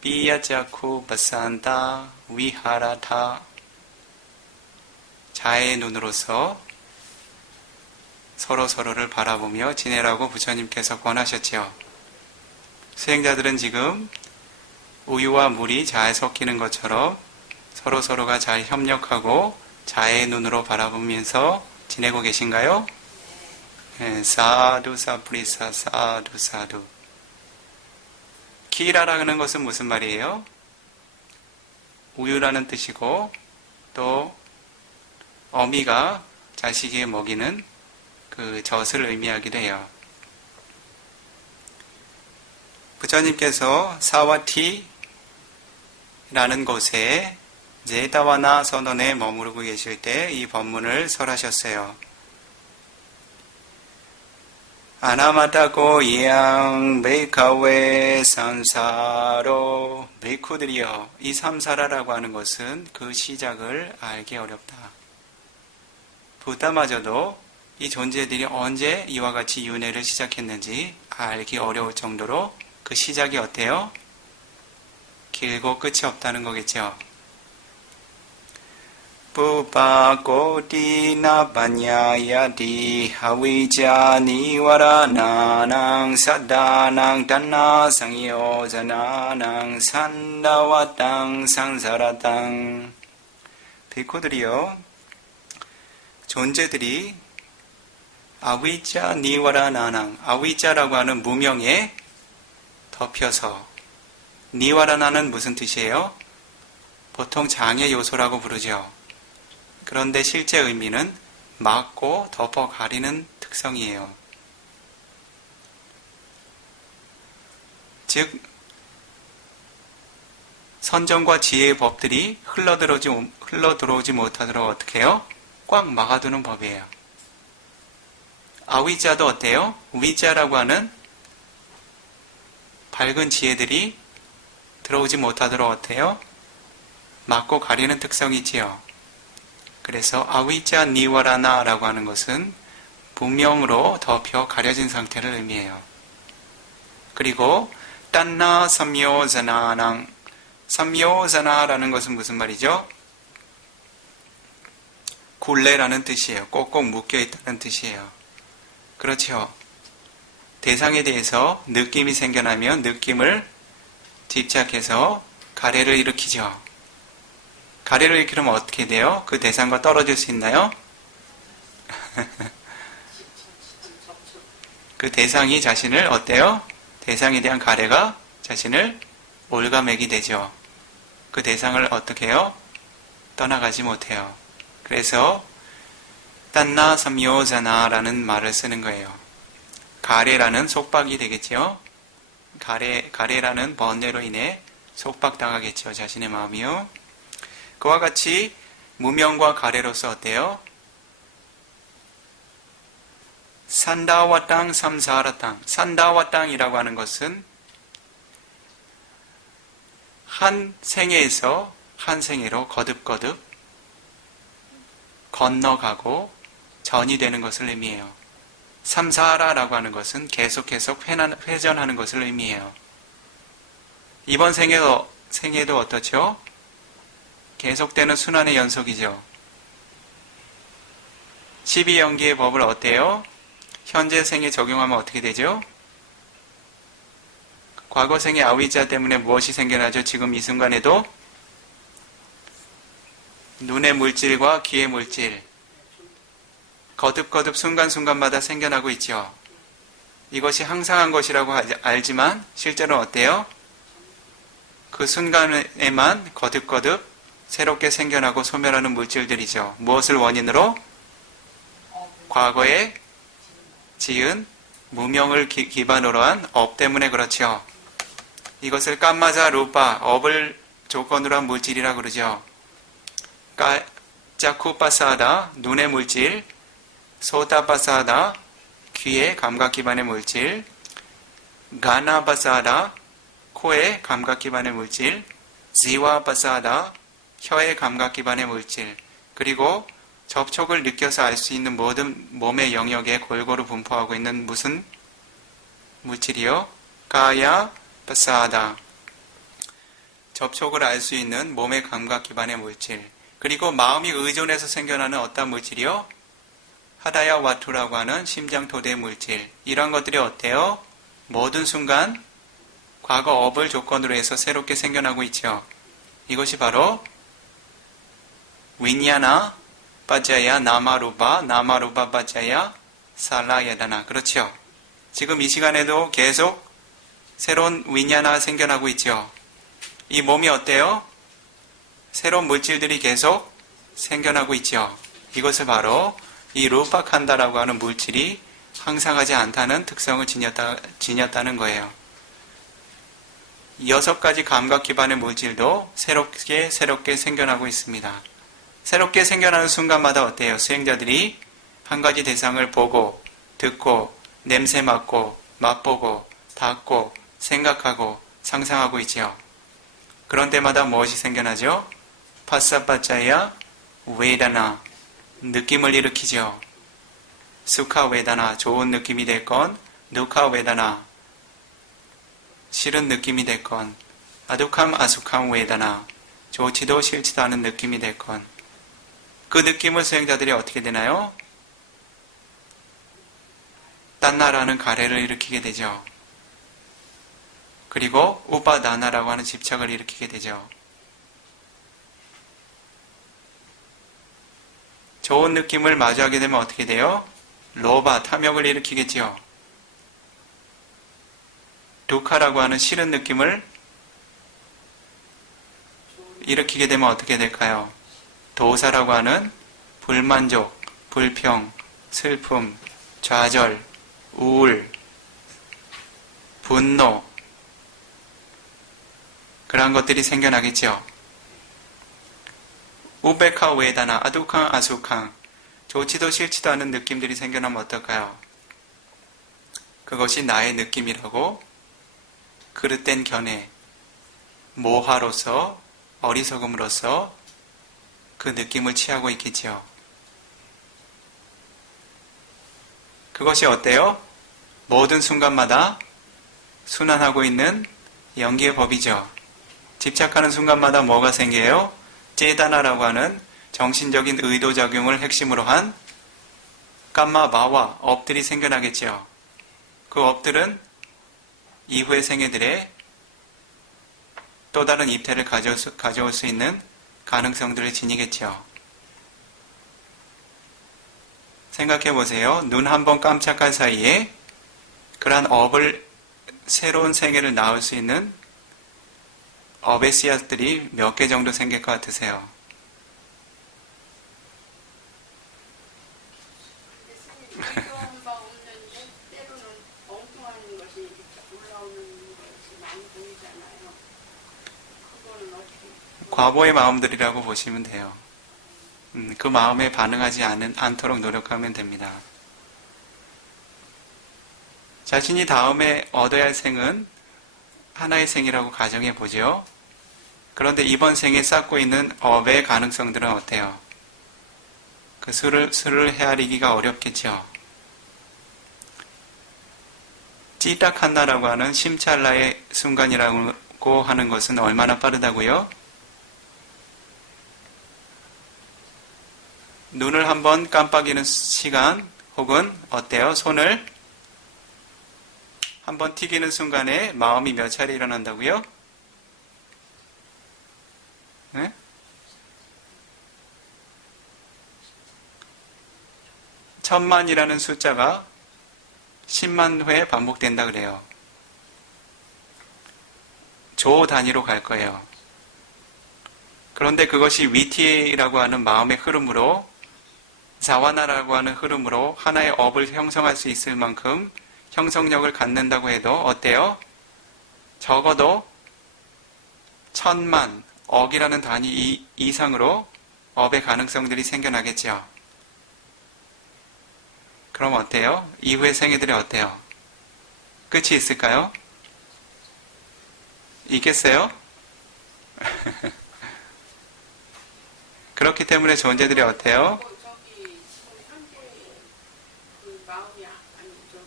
비야자쿠 바산다 위하라타 자의 눈으로서 서로서로를 바라보며 지내라고 부처님께서 권하셨지요. 수행자들은 지금 우유와 물이 자에 섞이는 것처럼 서로서로가 잘 협력하고 자의 눈으로 바라보면서 지내고 계신가요? 네, 사두 사프리사 사두 사두. 키라라는 것은 무슨 말이에요? 우유라는 뜻이고 또 어미가 자식에게 먹이는 그 젖을 의미하기도 해요. 부처님께서 사와티라는 곳에 제타와나 선원에 머무르고 계실 때 이 법문을 설하셨어요. 아나마타고 이양 베이카웨 삼사로 베이쿠들이여 이 삼사라라고 하는 것은 그 시작을 알기 어렵다. 부다마저도 이 존재들이 언제 이와 같이 윤회를 시작했는지 알기 어려울 정도로 그 시작이 어때요? 길고 끝이 없다는 거겠죠. 부파코티나 반야야티 하위자 니와라나낭 사다낭 단나 상요자나낭 산다와땅 상사라땅. 비코들이요, 존재들이 아위자 니와라나낭, 아위자라고 하는 무명에 덮여서, 니와라나는 무슨 뜻이에요? 보통 장애 요소라고 부르죠. 그런데 실제 의미는 막고 덮어 가리는 특성이에요. 즉, 선정과 지혜의 법들이 흘러들어오지 못하도록 어떻게 해요? 꽉 막아두는 법이에요. 아위자도 어때요? 위자라고 하는 밝은 지혜들이 들어오지 못하도록 어때요? 막고 가리는 특성이 있지요. 그래서 아위자 니와라나라고 하는 것은 무명으로 덮여 가려진 상태를 의미해요. 그리고 딴나 삼요자나낭, 삼요자나라는 것은 무슨 말이죠? 굴레라는 뜻이에요. 꼭꼭 묶여있다는 뜻이에요. 그렇죠. 대상에 대해서 느낌이 생겨나면 느낌을 집착해서 가래를 일으키죠. 가래를 일으키면 어떻게 돼요? 그 대상과 떨어질 수 있나요? 그 대상이 자신을 어때요? 대상에 대한 가래가 자신을 올가매기 되죠. 그 대상을 어떻게 해요? 떠나가지 못해요. 그래서 딴나 삼요자나라는 말을 쓰는 거예요. 가래라는 속박이 되겠죠. 가래라는 번뇌로 인해 속박당하겠죠. 자신의 마음이요. 그와 같이 무명과 가래로서 어때요? 산다와 땅, 삼사하라 땅. 산다와 땅이라고 하는 것은 한 생애에서 한 생애로 거듭거듭 건너가고 전이 되는 것을 의미해요. 삼사하라라고 하는 것은 계속 회전하는 것을 의미해요. 이번 생애도 어떻죠? 계속되는 순환의 연속이죠. 12연기의 법을 어때요? 현재 생에 적용하면 어떻게 되죠? 과거 생의 아위자 때문에 무엇이 생겨나죠? 지금 이 순간에도 눈의 물질과 귀의 물질, 거듭거듭 순간순간마다 생겨나고 있죠. 이것이 항상한 것이라고 알지만 실제로 어때요? 그 순간에만 거듭거듭 새롭게 생겨나고 소멸하는 물질들이죠. 무엇을 원인으로? 과거에 지은 무명을 기반으로 한 업 때문에 그렇죠. 이것을 깜마자 루파, 업을 조건으로 한 물질이라 그러죠. 짜쿠파사다, 눈의 물질, 소타파사다, 귀의 감각 기반의 물질, 가나파사다, 코의 감각 기반의 물질, 지와파사다, 혀의 감각 기반의 물질, 그리고 접촉을 느껴서 알 수 있는 모든 몸의 영역에 골고루 분포하고 있는 무슨 물질이요? 가야 파사다. 접촉을 알 수 있는 몸의 감각 기반의 물질. 그리고 마음이 의존해서 생겨나는 어떤 물질이요? 하다야 와투라고 하는 심장 토대 물질. 이런 것들이 어때요? 모든 순간 과거 업을 조건으로 해서 새롭게 생겨나고 있죠. 이것이 바로 윈야나 빠자야 나마루바 빠자야 살라야다나. 그렇죠. 지금 이 시간에도 계속 새로운 윈야나 생겨나고 있죠. 이 몸이 어때요? 새로운 물질들이 계속 생겨나고 있죠. 이것을 바로 이 루파칸다라고 하는 물질이 항상하지 않다는 특성을 지녔다는 거예요. 6가지 감각 기반의 물질도 새롭게 생겨나고 있습니다. 새롭게 생겨나는 순간마다 어때요? 수행자들이 한 가지 대상을 보고, 듣고, 냄새 맡고, 맛보고, 닿고, 생각하고, 상상하고 있지요. 그런 때마다 무엇이 생겨나죠? 파사빠짜야 웨다나, 느낌을 일으키죠. 수카 웨다나, 좋은 느낌이 됐건, 누카 웨다나, 싫은 느낌이 됐건, 아두캄 아수캄 웨다나, 좋지도 싫지도 않은 느낌이 됐건, 그 느낌을 수행자들이 어떻게 되나요? 딴나라는 가래를 일으키게 되죠. 그리고 우파다나라고 하는 집착을 일으키게 되죠. 좋은 느낌을 마주하게 되면 어떻게 돼요? 로바, 탐욕을 일으키겠지요. 두카라고 하는 싫은 느낌을 일으키게 되면 어떻게 될까요? 도사라고 하는 불만족, 불평, 슬픔, 좌절, 우울, 분노, 그러한 것들이 생겨나겠죠. 우베카 웨다나, 아두캉, 아수캉, 좋지도 싫지도 않은 느낌들이 생겨나면 어떨까요? 그것이 나의 느낌이라고 그릇된 견해, 모하로서, 어리석음으로써 그 느낌을 취하고 있겠지요. 그것이 어때요? 모든 순간마다 순환하고 있는 연기의 법이죠. 집착하는 순간마다 뭐가 생겨요? 제다나라고 하는 정신적인 의도작용을 핵심으로 한 깜마, 마와 업들이 생겨나겠죠. 그 업들은 이후의 생애들의 또 다른 입태를 가져올 수 있는 가능성들을 지니겠죠. 생각해 보세요. 눈 한 번 깜짝할 사이에 그러한 업을 새로운 생애를 낳을 수 있는 업의 씨앗들이 몇 개 정도 생길 것 같으세요? 이런 바 없는데 때로는 엉뚱한 것이 이렇게 올라오는 것이 많이 보이잖아요. 그거는 어떻게? 과보의 마음들이라고 보시면 돼요. 그 마음에 반응하지 않도록 노력하면 됩니다. 자신이 다음에 얻어야 할 생은 하나의 생이라고 가정해 보죠. 그런데 이번 생에 쌓고 있는 업의 가능성들은 어때요? 그 수를 헤아리기가 어렵겠죠. 찌딱한나라고 하는 심찰나의 순간이라고 하는 것은 얼마나 빠르다고요? 눈을 한번 깜빡이는 시간 혹은 어때요? 손을 한번 튀기는 순간에 마음이 몇 차례 일어난다고요? 네? 천만이라는 숫자가 10만 회 반복된다 그래요. 조 단위로 갈 거예요. 그런데 그것이 위티라고 하는 마음의 흐름으로 자와나라고 하는 흐름으로 하나의 업을 형성할 수 있을 만큼 형성력을 갖는다고 해도 어때요? 적어도 1000만, 억이라는 단위 이상으로 업의 가능성들이 생겨나겠죠. 그럼 어때요? 이후의 생애들이 어때요? 끝이 있을까요? 있겠어요? 그렇기 때문에 존재들이 어때요? 저기 지금 현재 그 마음이 아니 저기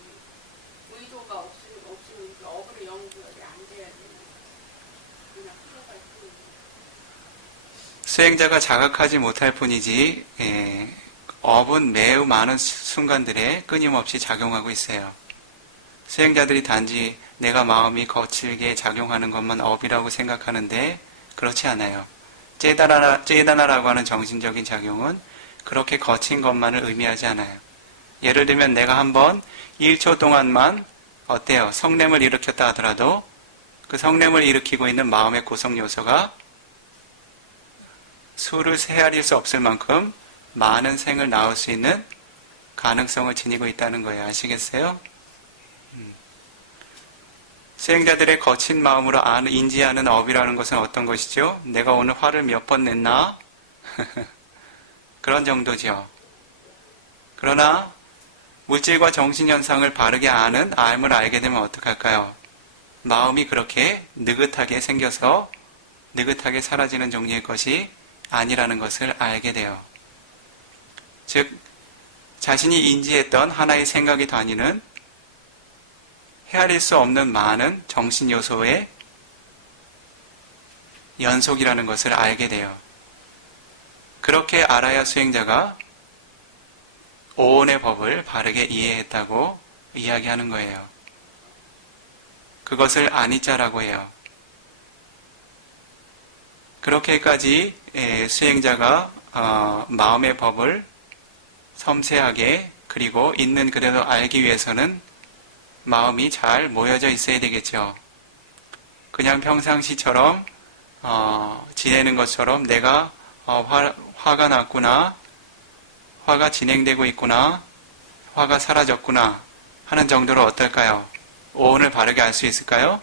의도가 없으면 그 업으로 연결이 안 돼야 되는 그냥 흘러갈 뿐. 수행자가 자각하지 못할 뿐이지 업은 매우 많은 순간들에 끊임없이 작용하고 있어요. 수행자들이 단지 내가 마음이 거칠게 작용하는 것만 업이라고 생각하는데 그렇지 않아요. 제다나라고 하는 정신적인 작용은 그렇게 거친 것만을 의미하지 않아요. 예를 들면 내가 한번 1초 동안만 어때요? 성냄을 일으켰다 하더라도 그 성냄을 일으키고 있는 마음의 구성 요소가 수를 헤아릴 수 없을 만큼 많은 생을 낳을 수 있는 가능성을 지니고 있다는 거예요. 아시겠어요? 수행자들의 거친 마음으로 인지하는 업이라는 것은 어떤 것이죠? 내가 오늘 화를 몇 번 냈나? 그런 정도죠. 그러나 물질과 정신현상을 바르게 아는 알을 알게 되면 어떡할까요? 마음이 그렇게 느긋하게 생겨서 느긋하게 사라지는 종류의 것이 아니라는 것을 알게 돼요. 즉, 자신이 인지했던 하나의 생각이 다니는 헤아릴 수 없는 많은 정신 요소의 연속이라는 것을 알게 돼요. 그렇게 알아야 수행자가 오온의 법을 바르게 이해했다고 이야기하는 거예요. 그것을 아니자라고 해요. 그렇게까지 수행자가 마음의 법을 섬세하게 그리고 있는 그대로 알기 위해서는 마음이 잘 모여져 있어야 되겠죠. 그냥 평상시처럼 지내는 것처럼 내가 화가 났구나, 화가 진행되고 있구나, 화가 사라졌구나 하는 정도로 어떨까요? 오온을 바르게 알 수 있을까요?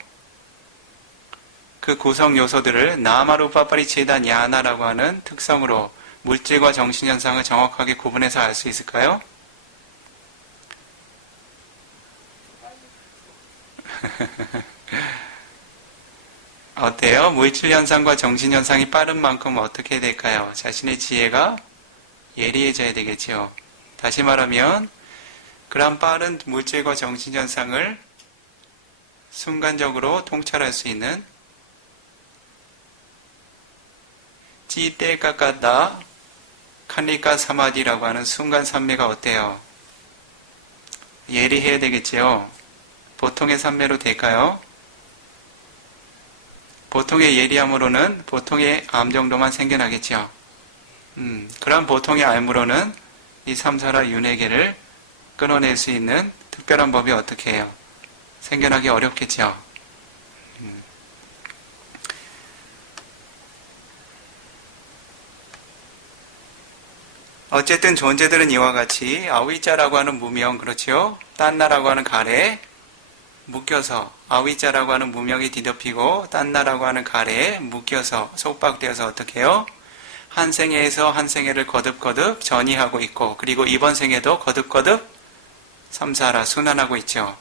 그 구성 요소들을 나마루파파리치에다 냐나라고 하는 특성으로 물질과 정신현상을 정확하게 구분해서 알 수 있을까요? 어때요? 물질현상과 정신현상이 빠른 만큼 어떻게 될까요? 자신의 지혜가 예리해져야 되겠죠. 다시 말하면 그런 빠른 물질과 정신현상을 순간적으로 통찰할 수 있는 찌떼 깎았다 칸리카 사마디라고 하는 순간 삼매가 어때요? 예리해야 되겠지요. 보통의 삼매로 될까요? 보통의 예리함으로는 보통의 암 정도만 생겨나겠죠. 그런 보통의 암으로는 이 삼사라 윤회계를 끊어낼 수 있는 특별한 법이 어떻게 해요? 생겨나기 어렵겠죠. 어쨌든 존재들은 이와 같이 아위자라고 하는 무명, 그렇죠? 딴나라고 하는 갈에 묶여서 아위자라고 하는 무명이 뒤덮이고 딴나라고 하는 갈에 묶여서 속박되어서 어떻게 해요? 한 생애에서 한 생애를 거듭거듭 전이하고 있고 그리고 이번 생에도 거듭거듭 삼사라 순환하고 있죠.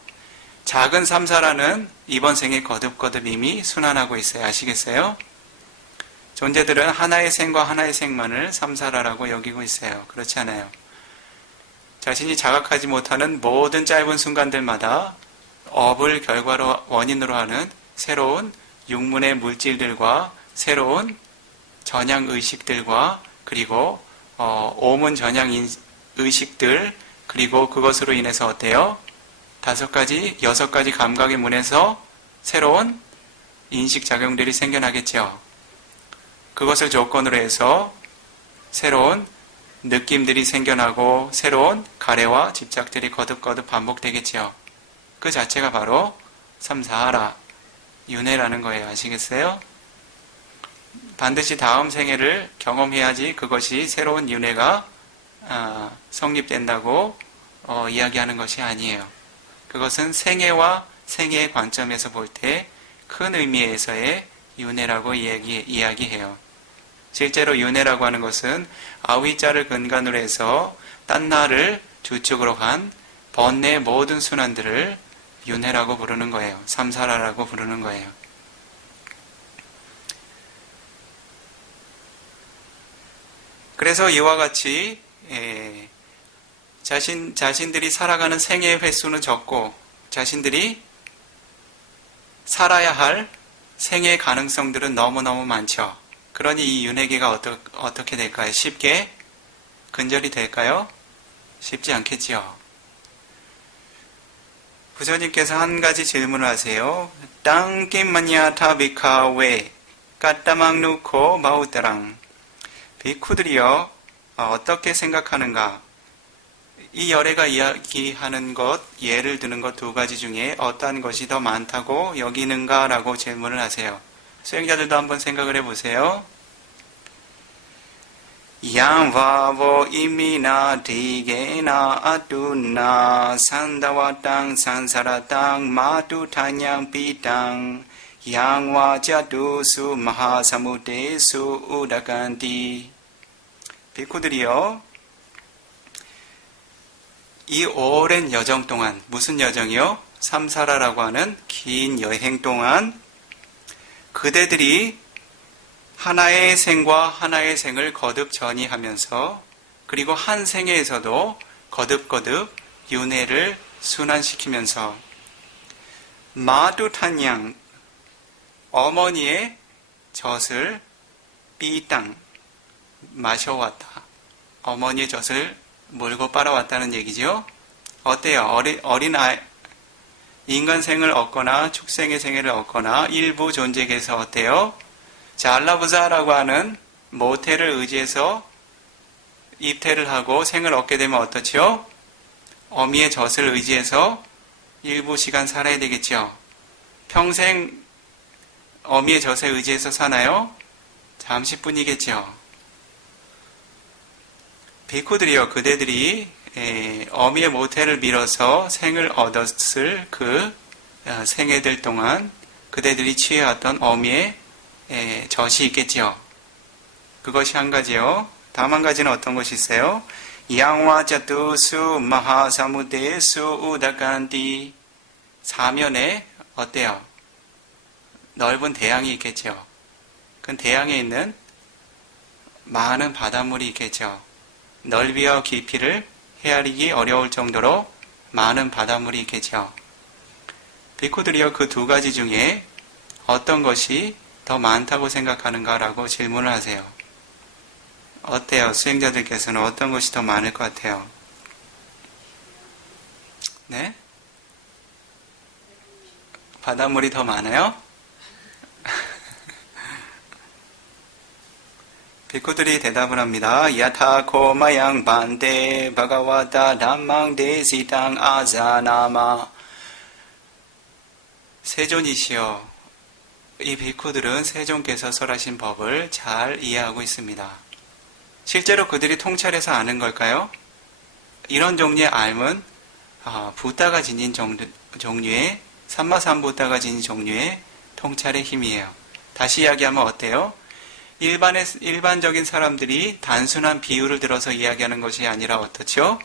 작은 삼사라는 이번 생에 거듭거듭 이미 순환하고 있어요. 아시겠어요? 존재들은 하나의 생과 하나의 생만을 삼사라라고 여기고 있어요. 그렇지 않아요. 자신이 자각하지 못하는 모든 짧은 순간들마다 업을 결과로 원인으로 하는 새로운 육문의 물질들과 새로운 전향 의식들과 그리고 오문 전향 의식들 그리고 그것으로 인해서 어때요? 5가지, 6가지 감각의 문에서 새로운 인식작용들이 생겨나겠죠. 그것을 조건으로 해서 새로운 느낌들이 생겨나고 새로운 가래와 집착들이 거듭거듭 반복되겠죠. 그 자체가 바로 삼사하라, 윤회라는 거예요. 아시겠어요? 반드시 다음 생애를 경험해야지 그것이 새로운 윤회가 성립된다고 이야기하는 것이 아니에요. 그것은 생애와 생애의 관점에서 볼 때 큰 의미에서의 윤회라고 이야기해요. 실제로 윤회라고 하는 것은 아위자를 근간으로 해서 딴나를 주축으로 한 번뇌의 모든 순환들을 윤회라고 부르는 거예요. 삼사라라고 부르는 거예요. 그래서 이와 같이 자신들이 살아가는 생애의 횟수는 적고 자신들이 살아야 할 생애의 가능성들은 너무너무 많죠. 그러니 이 윤회계가 어떻게 될까요? 쉽게 근절이 될까요? 쉽지 않겠지요. 부처님께서 한 가지 질문을 하세요. 땅김마냐타 비카웨 까따망누코 마우따랑 비쿠들이여 어떻게 생각하는가? 이 열애가 이야기하는 것, 예를 드는 것 2가지 중에 어떠한 것이 더 많다고 여기는가? 라고 질문을 하세요. 수행자들도 한번 생각을 해보세요. 양바보 이미나 디게나 아투나 산다와땅 산사라땅 마투타냥 비땅 양와자두수 마하사무대수 우다간디 비쿠들이요 이 오랜 여정 동안, 무슨 여정이요? 삼사라라고 하는 긴 여행 동안 그대들이 하나의 생과 하나의 생을 거듭 전이하면서 그리고 한 생에서도 거듭거듭 윤회를 순환시키면서 마두탄 양, 어머니의 젖을 삐땅 마셔왔다. 어머니의 젖을 몰고 빨아왔다는 얘기죠. 어때요? 어린아이, 인간생을 얻거나 축생의 생애를 얻거나 일부 존재계에서 어때요? 자, 알라부자라고 하는 모태를 의지해서 입태를 하고 생을 얻게 되면 어떻죠? 어미의 젖을 의지해서 일부 시간 살아야 되겠죠. 평생 어미의 젖에 의지해서 사나요? 잠시뿐이겠죠. 비쿠들이요, 그대들이 어미의 모태를 밀어서 생을 얻었을 그 생애들 동안 그대들이 취해왔던 어미의 젖이 있겠지요. 그것이 한 가지요. 다음 한 가지는 어떤 것이 있어요? 양화자투수 마하사무대수 우다간디. 사면에 어때요? 넓은 대양이 있겠죠. 그 대양에 있는 많은 바닷물이 있겠죠. 넓이와 깊이를 헤아리기 어려울 정도로 많은 바닷물이 있겠죠. 비코들이요, 그 두 가지 중에 어떤 것이 더 많다고 생각하는가라고 질문을 하세요. 어때요? 수행자들께서는 어떤 것이 더 많을 것 같아요? 네? 바닷물이 더 많아요? 비쿠들이 대답을 합니다. 야타코 마양 반대 바가와다 담망 데시당 아자나마. 세존이시여, 이 비쿠들은 세존께서 설하신 법을 잘 이해하고 있습니다. 실제로 그들이 통찰해서 아는 걸까요? 이런 종류의 알은 부다가 지닌 종류의 삼마삼부다가 지닌 종류의 통찰의 힘이에요. 다시 이야기하면 어때요? 일반적인 사람들이 단순한 비유를 들어서 이야기하는 것이 아니라 어떻죠?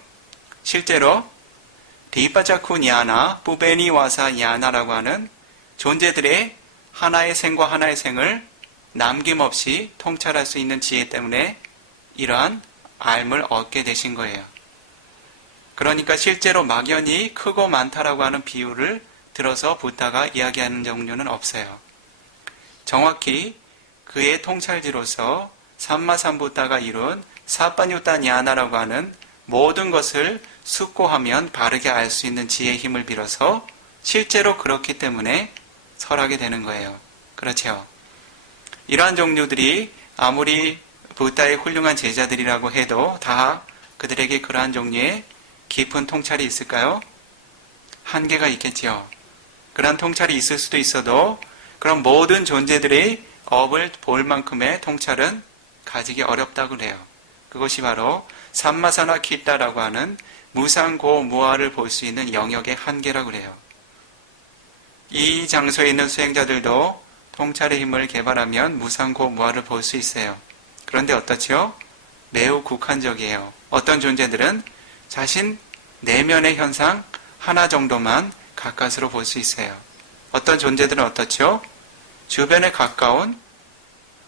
실제로 디바자쿠 냐나, 뿌베니 와사 냐나라고 하는 존재들의 하나의 생과 하나의 생을 남김없이 통찰할 수 있는 지혜 때문에 이러한 알을 얻게 되신 거예요. 그러니까 실제로 막연히 크고 많다라고 하는 비유를 들어서 부다가 이야기하는 종류는 없어요. 정확히 그의 통찰지로서 삼마삼부다가 이룬 사빠뉴타 냐나라고 하는 모든 것을 숙고하면 바르게 알 수 있는 지혜의 힘을 빌어서 실제로 그렇기 때문에 설하게 되는 거예요. 그렇죠? 이러한 종류들이 아무리 부다의 훌륭한 제자들이라고 해도 다 그들에게 그러한 종류의 깊은 통찰이 있을까요? 한계가 있겠지요. 그러한 통찰이 있을 수도 있어도 그런 모든 존재들의 업을 볼 만큼의 통찰은 가지기 어렵다고 그래요. 그것이 바로 삼마사나 키타라고 하는 무상고무아를 볼 수 있는 영역의 한계라고 그래요. 이 장소에 있는 수행자들도 통찰의 힘을 개발하면 무상고무아를 볼 수 있어요. 그런데 어떻죠? 매우 국한적이에요. 어떤 존재들은 자신 내면의 현상 하나 정도만 가까스로 볼 수 있어요. 어떤 존재들은 어떻죠? 주변에 가까운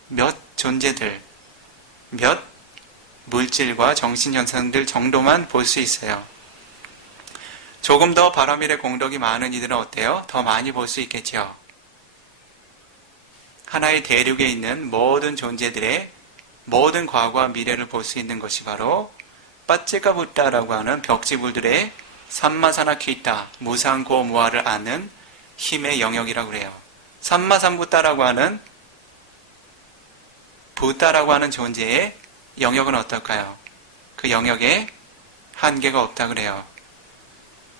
몇 존재들, 몇 물질과 정신현상들 정도만 볼 수 있어요. 조금 더 바라밀의 공덕이 많은 이들은 어때요? 더 많이 볼 수 있겠죠. 하나의 대륙에 있는 모든 존재들의 모든 과거와 미래를 볼 수 있는 것이 바로 빠찌가부타라고 하는 벽지불들의 삼마사나키타, 무상고무아를 아는 힘의 영역이라고 그래요. 삼마삼부타라고 하는 부타라고 하는 존재의 영역은 어떨까요? 그 영역에 한계가 없다 그래요.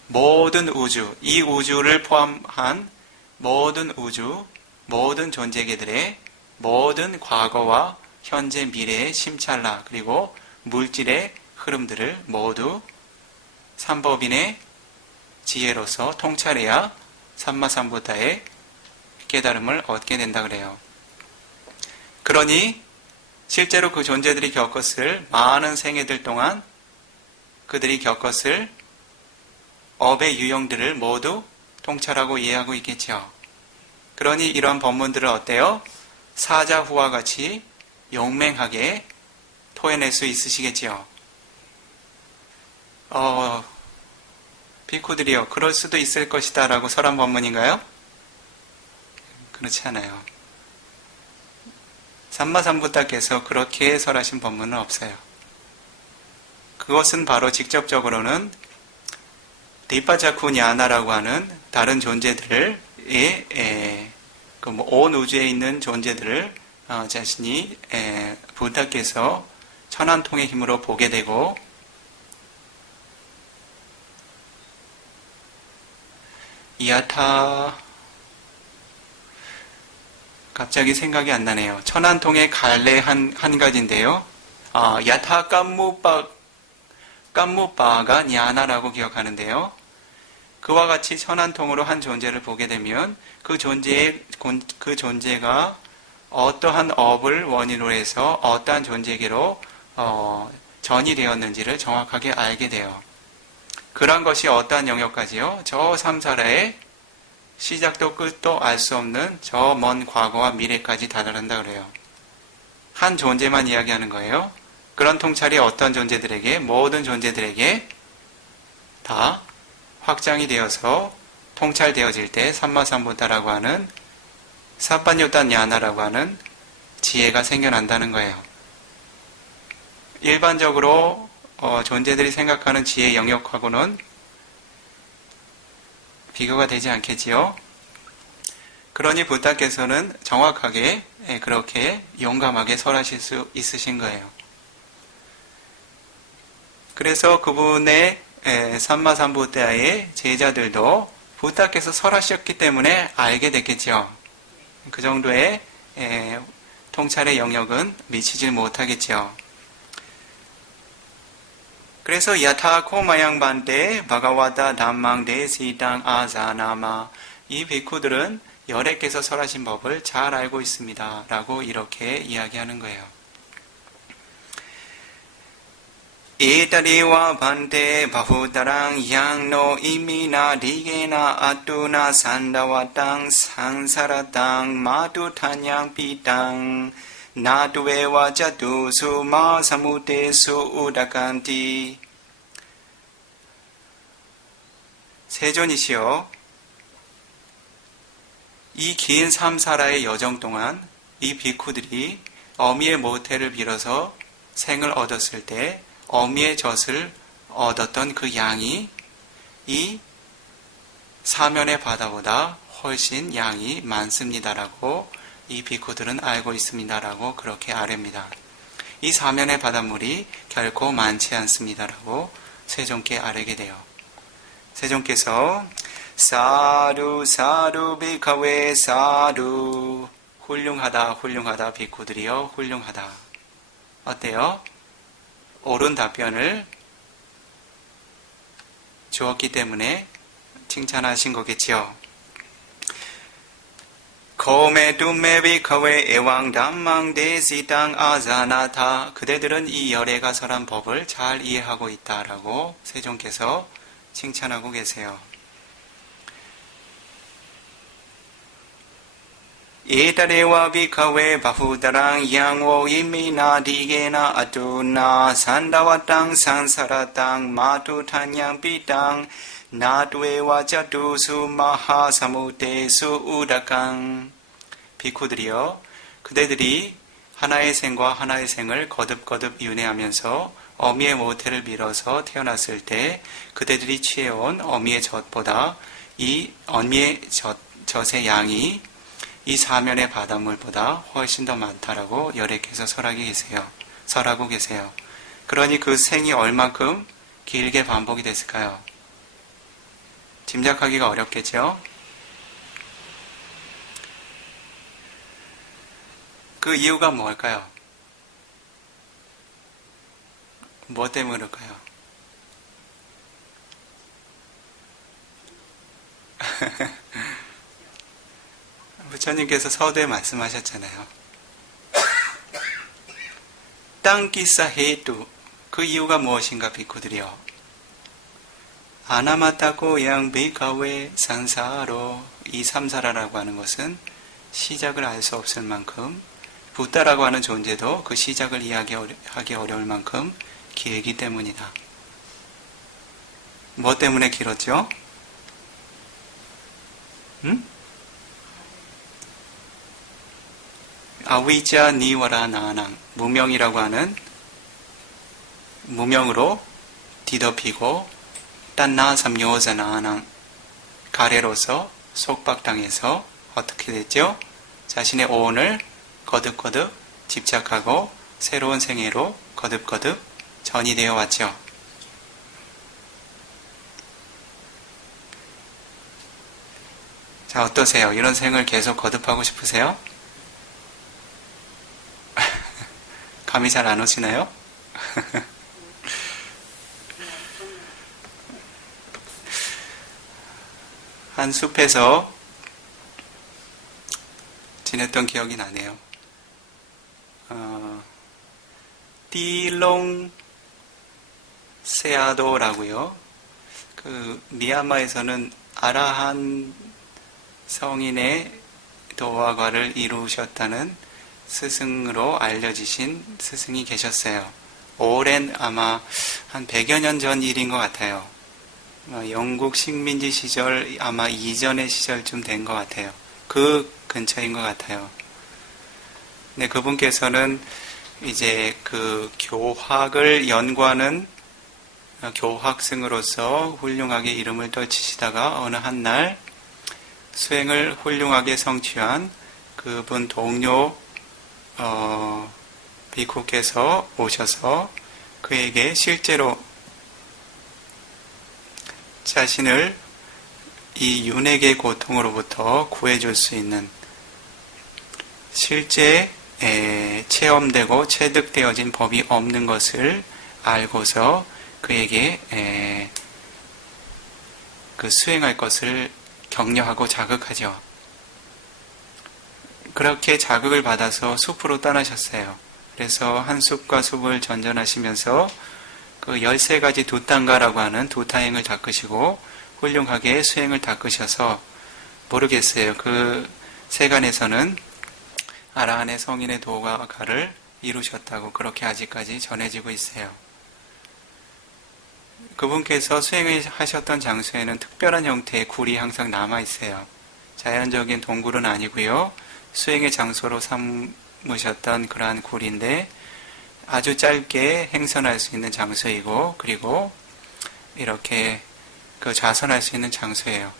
모든 우주, 이 우주를 포함한 모든 우주, 모든 존재계들의 모든 과거와 현재 미래의 심찰라 그리고 물질의 흐름들을 모두 삼법인의 지혜로서 통찰해야 삼마삼부타의 깨달음을 얻게 된다 그래요. 그러니 실제로 그 존재들이 겪었을 많은 생애들 동안 그들이 겪었을 업의 유형들을 모두 통찰하고 이해하고 있겠죠. 그러니 이런 법문들을 어때요? 사자후와 같이 용맹하게 토해낼 수 있으시겠지요. 비쿠들이요. 그럴 수도 있을 것이다 라고 설한 법문인가요? 그렇지 않아요. 삼마삼부타께서 그렇게 설하신 법문은 없어요. 그것은 바로 직접적으로는 디파자쿠냐나라고 하는 다른 존재들의 온 우주에 있는 존재들을 자신이 부타께서 천안통의 힘으로 보게 되고 야타 갑자기 생각이 안 나네요. 천안통의 갈래 한 가지인데요. 야타 깜무빠가 냐나라고 기억하는데요. 그와 같이 천안통으로 한 존재를 보게 되면 그 존재가 어떠한 업을 원인으로 해서 어떠한 존재에게로 전이 되었는지를 정확하게 알게 돼요. 그러한 것이 어떠한 영역까지요? 저 삼사라의 시작도 끝도 알 수 없는 저 먼 과거와 미래까지 다다른다 그래요. 한 존재만 이야기하는 거예요. 그런 통찰이 어떤 존재들에게, 모든 존재들에게 다 확장이 되어서 통찰되어질 때 삼마삼부타라고 하는 사빠뇨단 야나라고 하는 지혜가 생겨난다는 거예요. 일반적으로 존재들이 생각하는 지혜 영역하고는 비교가 되지 않겠지요. 그러니 부타께서는 정확하게 그렇게 용감하게 설하실 수 있으신 거예요. 그래서 그분의 삼마삼부타의 제자들도 부타께서 설하셨기 때문에 알게 됐겠죠. 그 정도의 통찰의 영역은 미치질 못하겠죠. 그래서 야타코 마양반대 바가와다 담망대 시당 아자나마 이 비쿠들은 열애께서 설하신 법을 잘 알고 있습니다. 라고 이렇게 이야기하는 거예요. 에타레와 반대 바후다랑 양노 이미나 리게나 아뚜나 산다와 땅 상사라 땅 마두 탄양 비땅 나두에와 자두수 마사무테수 우다칸티 세존이시여 이 긴 삼사라의 여정 동안 이 비쿠들이 어미의 모태를 빌어서 생을 얻었을 때 어미의 젖을 얻었던 그 양이 이 사면의 바다보다 훨씬 양이 많습니다라고 이 비쿠들은 알고 있습니다라고 그렇게 아뢰입니다. 이 사면의 바닷물이 결코 많지 않습니다라고 세존께 아뢰게 돼요. 세존께서 사루 사루 비카웨 사루 훌륭하다 훌륭하다 비쿠들이여 훌륭하다. 어때요? 옳은 답변을 주었기 때문에 칭찬하신 거겠지요. 코메두메 비카웨 에왕 담망 데시당 아자나타 그대들은 이 열애가 설한 법을 잘 이해하고 있다라고 세존께서 칭찬하고 계세요. 에타레와 비카웨 바후다랑 양오 이미나 디게나 아투나 산다와 땅 산사라 땅 마투 탄양 비땅 나두에와 자두수 마하사무테수 우다강 비쿠들이여 그대들이 하나의 생과 하나의 생을 거듭거듭 윤회하면서 어미의 모태를 밀어서 태어났을 때 그대들이 취해온 어미의 젖보다 이 어미의 젖의 양이 이 사면의 바닷물보다 훨씬 더 많다라고 열애께서 설하고 계세요. 그러니 그 생이 얼만큼 길게 반복이 됐을까요? 짐작하기가 어렵겠죠? 그 이유가 뭘까요? 뭐 때문일까요? 부처님께서 서두에 말씀하셨잖아요. 땅기사 헤이뚜 그 이유가 무엇인가 비쿠들이요. 아나마타고 양 비카웨 산사로 이 삼사라라고 하는 것은 시작을 알 수 없을 만큼 부다라고 하는 존재도 그 시작을 이해하기 어려울 만큼 길기 때문이다. 뭐 때문에 길었죠? 아위자 니와라 나낭 무명이라고 하는 무명으로 뒤덮이고 딴나 삼요자 나낭 가래로서 속박당해서 어떻게 됐죠? 자신의 오온을 거듭거듭 집착하고 새로운 생애로 거듭거듭 전이 되어 왔죠. 자, 어떠세요? 이런 생을 계속 거듭하고 싶으세요? 감이 잘 안 오시나요? 한 숲에서 지냈던 기억이 나네요. 띠롱 세아도라고요. 그 미얀마에서는 아라한 성인의 도화과를 이루셨다는 스승으로 알려지신 스승이 계셨어요. 오랜 아마 한 100여 년 전 일인 것 같아요. 영국 식민지 시절 아마 이전의 시절쯤 된 것 같아요. 그 근처인 것 같아요. 네, 그분께서는 이제 그 교학을 연구하는 교학생으로서 훌륭하게 이름을 떨치시다가 어느 한 날 수행을 훌륭하게 성취한 그분 동료 비쿠께서 오셔서 그에게 실제로 자신을 이 윤회계 고통으로부터 구해줄 수 있는 실제 체험되고 체득되어진 법이 없는 것을 알고서 그에게 그 수행할 것을 격려하고 자극하죠. 그렇게 자극을 받아서 숲으로 떠나셨어요. 그래서 한 숲과 숲을 전전하시면서 그 13가지 두탄가라고 하는 두타행을 닦으시고 훌륭하게 수행을 닦으셔서 모르겠어요. 그 세간에서는 아라한의 성인의 도가를 이루셨다고 그렇게 아직까지 전해지고 있어요. 그분께서 수행을 하셨던 장소에는 특별한 형태의 굴이 항상 남아있어요. 자연적인 동굴은 아니고요. 수행의 장소로 삼으셨던 그러한 굴인데 아주 짧게 행선할 수 있는 장소이고 그리고 이렇게 그 좌선할 수 있는 장소예요.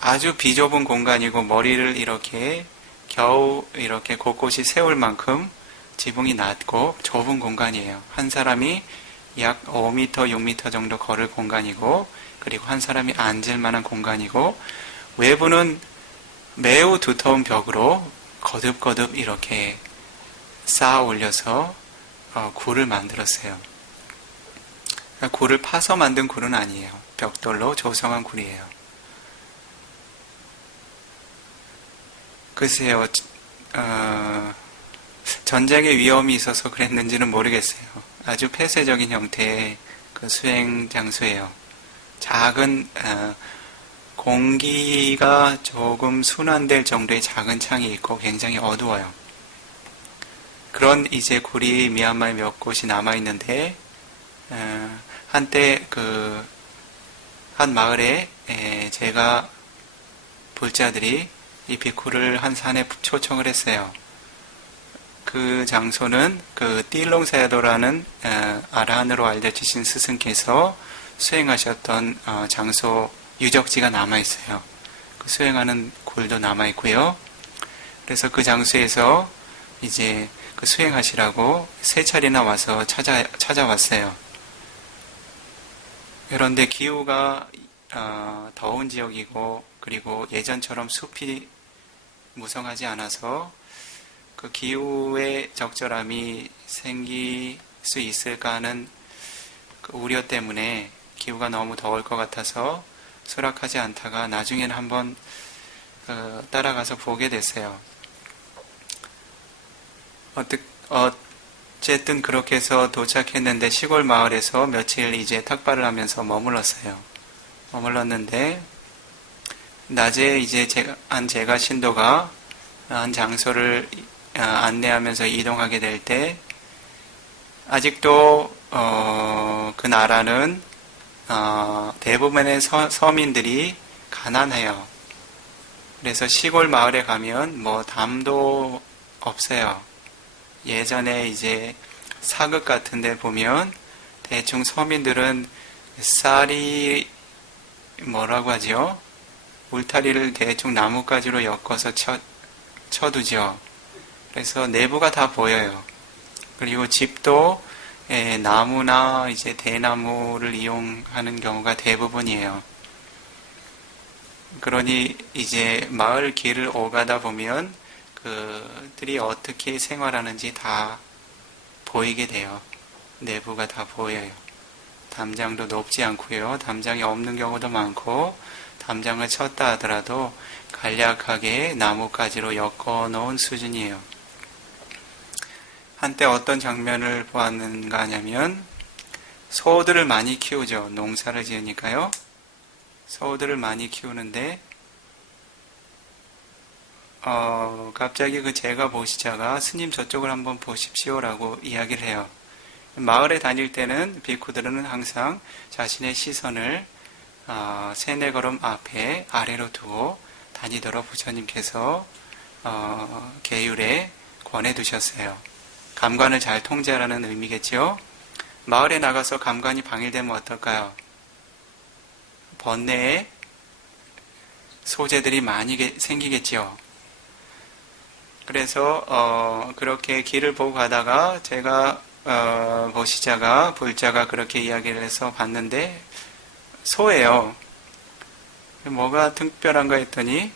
아주 비좁은 공간이고 머리를 이렇게 겨우 이렇게 곳곳이 세울 만큼 지붕이 낮고 좁은 공간이에요. 한 사람이 약 5m, 6m 정도 걸을 공간이고 그리고 한 사람이 앉을 만한 공간이고 외부는 매우 두터운 벽으로 거듭거듭 이렇게 쌓아 올려서 굴을 만들었어요. 굴을 파서 만든 굴은 아니에요. 벽돌로 조성한 굴이에요. 글쎄요, 전쟁의 위험이 있어서 그랬는지는 모르겠어요. 아주 폐쇄적인 형태의 그 수행 장소예요. 작은 공기가 조금 순환될 정도의 작은 창이 있고 굉장히 어두워요. 그런 이제 굴이 미얀마에 몇 곳이 남아 있는데 한때 그 한 마을에 제가 볼자들이 이 비쿠를 한 산에 초청을 했어요. 그 장소는 그 띠롱사야도라는 아라한으로 알려지신 스승께서 수행하셨던 장소 유적지가 남아 있어요. 그 수행하는 굴도 남아 있고요. 그래서 그 장소에서 이제 그 수행하시라고 3차례나 와서 찾아왔어요. 그런데 기후가 더운 지역이고 그리고 예전처럼 숲이 무성하지 않아서 그 기후의 적절함이 생길 수 있을까 하는 그 우려 때문에 기후가 너무 더울 것 같아서 수락하지 않다가 나중에는 한번 따라가서 보게 됐어요. 어쨌든 그렇게 해서 도착했는데 시골 마을에서 며칠 이제 탁발을 하면서 머물렀는데 낮에 이제 제가 신도가 한 장소를 안내하면서 이동하게 될 때 아직도 그 나라는 대부분의 서민들이 가난해요. 그래서 시골 마을에 가면 뭐 담도 없어요. 예전에 이제 사극 같은 데 보면 대충 서민들은 쌀이 뭐라고 하죠? 울타리를 대충 나뭇가지로 엮어서 쳐두죠. 그래서 내부가 다 보여요. 그리고 집도 나무나 이제 대나무를 이용하는 경우가 대부분이에요. 그러니 이제 마을 길을 오가다 보면 그들이 어떻게 생활하는지 다 보이게 돼요. 내부가 다 보여요. 담장도 높지 않고요. 담장이 없는 경우도 많고 담장을 쳤다 하더라도 간략하게 나뭇가지로 엮어놓은 수준이에요. 한때 어떤 장면을 보았는가 하냐면 소들을 많이 키우죠. 농사를 지으니까요. 소들을 많이 키우는데 갑자기 그 제가 보시자가 스님 저쪽을 한번 보십시오라고 이야기를 해요. 마을에 다닐 때는 비쿠들은 항상 자신의 시선을 세네 걸음 앞에 아래로 두고 다니도록 부처님께서 계율에 권해두셨어요. 감관을 잘 통제하라는 의미겠죠. 마을에 나가서 감관이 방해되면 어떨까요? 번뇌에 소재들이 많이 생기겠죠. 그래서 그렇게 길을 보고 가다가 제가 보시자가 불자가 그렇게 이야기를 해서 봤는데 소예요. 뭐가 특별한가 했더니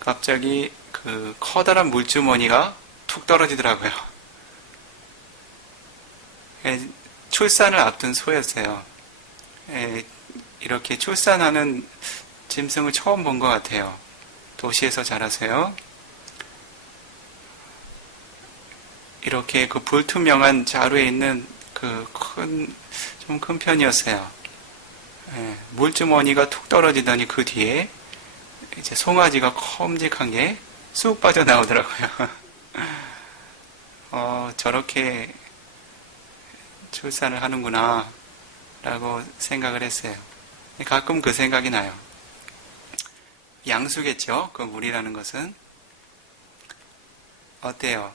갑자기 그 커다란 물주머니가 툭 떨어지더라고요. 출산을 앞둔 소였어요. 이렇게 출산하는 짐승을 처음 본 것 같아요. 도시에서 자라서요. 이렇게 그 불투명한 자루에 있는 그 좀 큰 편이었어요. 물주머니가 툭 떨어지더니 그 뒤에 이제 송아지가 컴직한 게 쑥 빠져나오더라고요. 저렇게 출산을 하는구나 라고 생각을 했어요. 가끔 그 생각이 나요. 양수겠죠? 그 물이라는 것은. 어때요?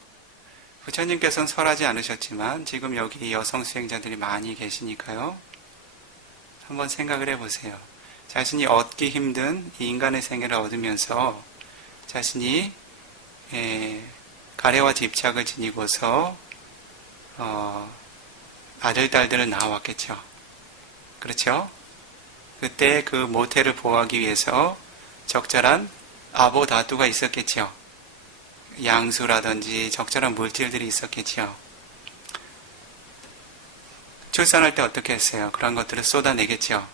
부처님께서는 설하지 않으셨지만 지금 여기 여성 수행자들이 많이 계시니까요. 한번 생각을 해보세요. 자신이 얻기 힘든 이 인간의 생애를 얻으면서 자신이 가래와 집착을 지니고서 아들, 딸들을 낳아왔겠죠. 그렇죠? 그때 그 모태를 보호하기 위해서 적절한 아보다투가 있었겠죠. 양수라든지 적절한 물질들이 있었겠죠. 출산할 때 어떻게 했어요? 그런 것들을 쏟아내겠죠.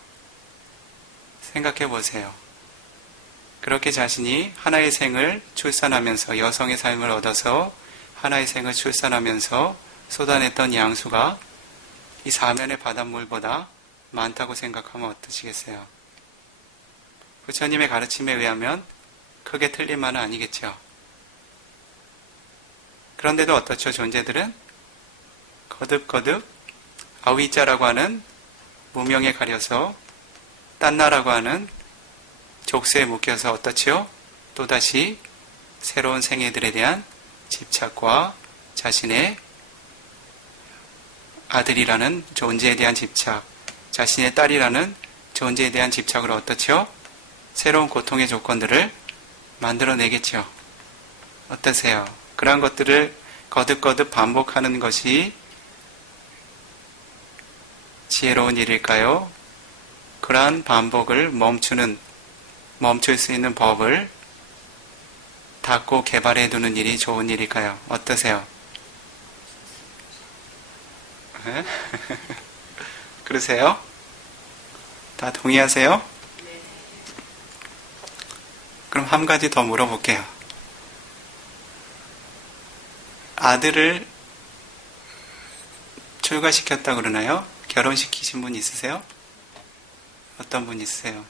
생각해 보세요. 그렇게 자신이 하나의 생을 출산하면서 여성의 삶을 얻어서 하나의 생을 출산하면서 쏟아냈던 양수가 이 사면의 바닷물보다 많다고 생각하면 어떠시겠어요? 부처님의 가르침에 의하면 크게 틀린 말은 아니겠죠. 그런데도 어떻죠? 존재들은 거듭거듭 아위자라고 하는 무명에 가려서 딴나라고 하는 족쇄에 묶여서 어떻죠? 또다시 새로운 생애들에 대한 집착과 자신의 아들이라는 존재에 대한 집착, 자신의 딸이라는 존재에 대한 집착으로 어떻죠? 새로운 고통의 조건들을 만들어내겠죠. 어떠세요? 그러한 것들을 거듭거듭 반복하는 것이 지혜로운 일일까요? 그러한 반복을 멈출 수 있는 법을 닫고 개발해 두는 일이 좋은 일일까요? 어떠세요? 네? 그러세요? 다 동의하세요? 그럼 한 가지 더 물어볼게요. 아들을 출가시켰다 그러나요? 결혼시키신 분 있으세요? 어떤 분 있으세요?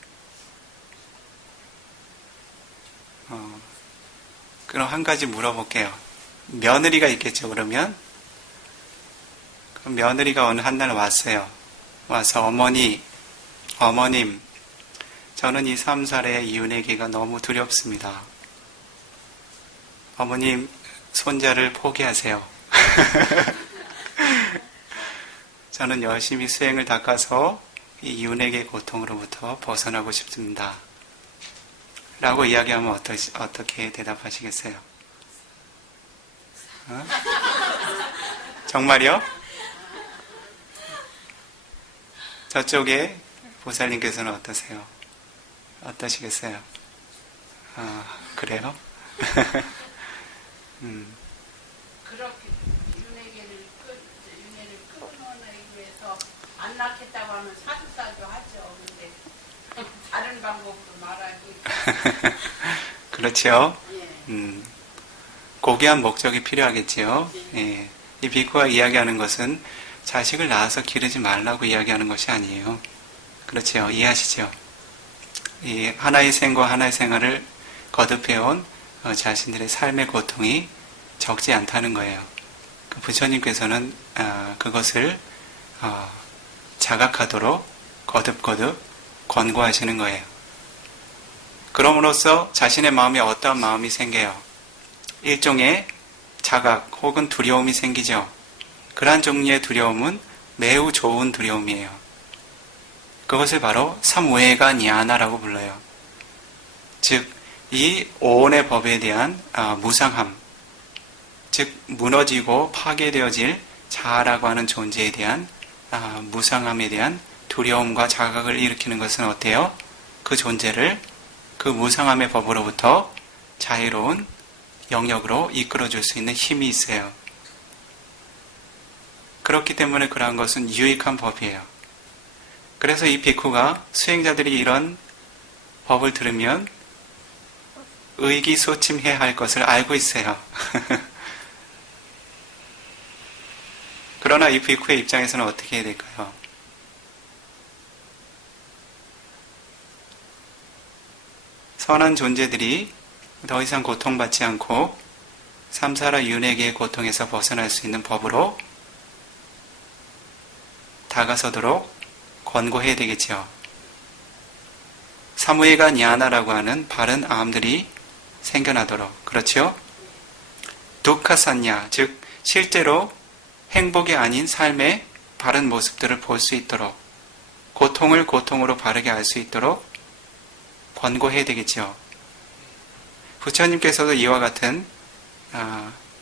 그럼 한 가지 물어볼게요. 며느리가 있겠죠, 그러면? 그럼 며느리가 어느 한날 왔어요. 와서 어머님, 저는 이 3살의 이윤회계가 너무 두렵습니다. 어머님, 손자를 포기하세요. 저는 열심히 수행을 닦아서 이 이윤회계 고통으로부터 벗어나고 싶습니다. 라고 이야기하면 어떻게 대답하시겠어요? 정말요? 저쪽에 보살님께서는 어떠세요? 어떠시겠어요? 그래요? 그렇게 윤회를 끊어내기 위해서 안 낳겠다고 하면 사주사주 하죠. 근데 다른 방법으로 말하기. 그렇죠? 예. 고귀한 목적이 필요하겠지요. 예. 이 비쿠가 이야기하는 것은 자식을 낳아서 기르지 말라고 이야기하는 것이 아니에요. 그렇죠? 이해하시죠? 이 하나의 생과 하나의 생활을 거듭해온 자신들의 삶의 고통이 적지 않다는 거예요. 그 부처님께서는 그것을 자각하도록 거듭거듭 권고하시는 거예요. 그럼으로써 자신의 마음에 어떠한 마음이 생겨요? 일종의 자각 혹은 두려움이 생기죠. 그러한 종류의 두려움은 매우 좋은 두려움이에요. 그것을 바로 삼우에가 냐나라고 불러요. 즉, 이 오온의 법에 대한 무상함, 즉 무너지고 파괴되어질 자아라고 하는 존재에 대한 무상함에 대한 두려움과 자각을 일으키는 것은 어때요? 그 존재를 그 무상함의 법으로부터 자유로운 영역으로 이끌어줄 수 있는 힘이 있어요. 그렇기 때문에 그러한 것은 유익한 법이에요. 그래서 이 비쿠가 수행자들이 이런 법을 들으면 의기소침해야 할 것을 알고 있어요. 그러나 이 비쿠의 입장에서는 어떻게 해야 될까요? 선한 존재들이 더 이상 고통받지 않고 삼사라 윤회계의 고통에서 벗어날 수 있는 법으로 다가서도록 권고해야 되겠죠. 사무에가 냐나라고 하는 바른 암들이 생겨나도록, 그렇죠? 두카산냐, 즉 실제로 행복이 아닌 삶의 바른 모습들을 볼 수 있도록, 고통을 고통으로 바르게 알 수 있도록 권고해야 되겠죠. 부처님께서도 이와 같은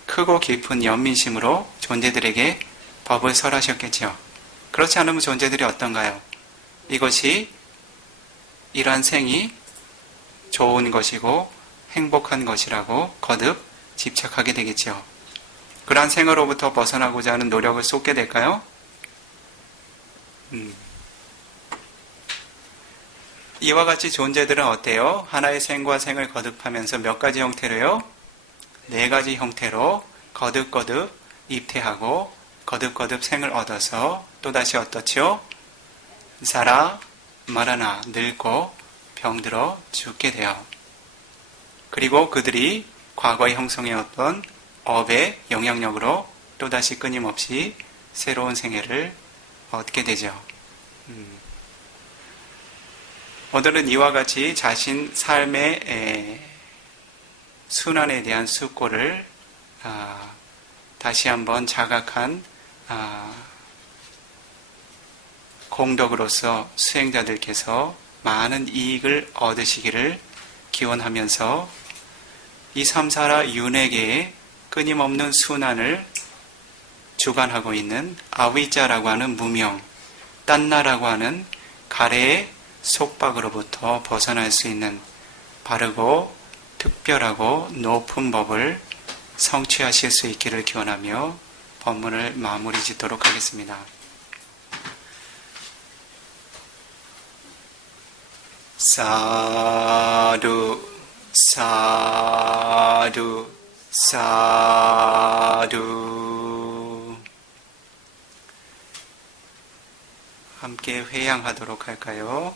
크고 깊은 연민심으로 존재들에게 법을 설하셨겠죠. 그렇지 않으면 존재들이 어떤가요? 이것이 이러한 생이 좋은 것이고 행복한 것이라고 거듭 집착하게 되겠죠. 그러한 생으로부터 벗어나고자 하는 노력을 쏟게 될까요? 이와 같이 존재들은 어때요? 하나의 생과 생을 거듭하면서 몇 가지 형태로요? 4가지 형태로 거듭거듭 입퇴하고 거듭거듭 생을 얻어서 또다시 어떻죠? 살아 말하나 늙고 병들어 죽게 돼요. 그리고 그들이 과거에 형성해왔던 업의 영향력으로 또다시 끊임없이 새로운 생애를 얻게 되죠. 오늘은 이와 같이 자신 삶의 순환에 대한 숙고를 다시 한번 자각한 공덕으로서 수행자들께서 많은 이익을 얻으시기를 기원하면서 이 삼사라 윤회계의 끊임없는 순환을 주관하고 있는 아위자라고 하는 무명, 딴나라고 하는 가래의 속박으로부터 벗어날 수 있는 바르고 특별하고 높은 법을 성취하실 수 있기를 기원하며 법문을 마무리 짓도록 하겠습니다. 사두 사두 사두 함께 회양하도록 할까요?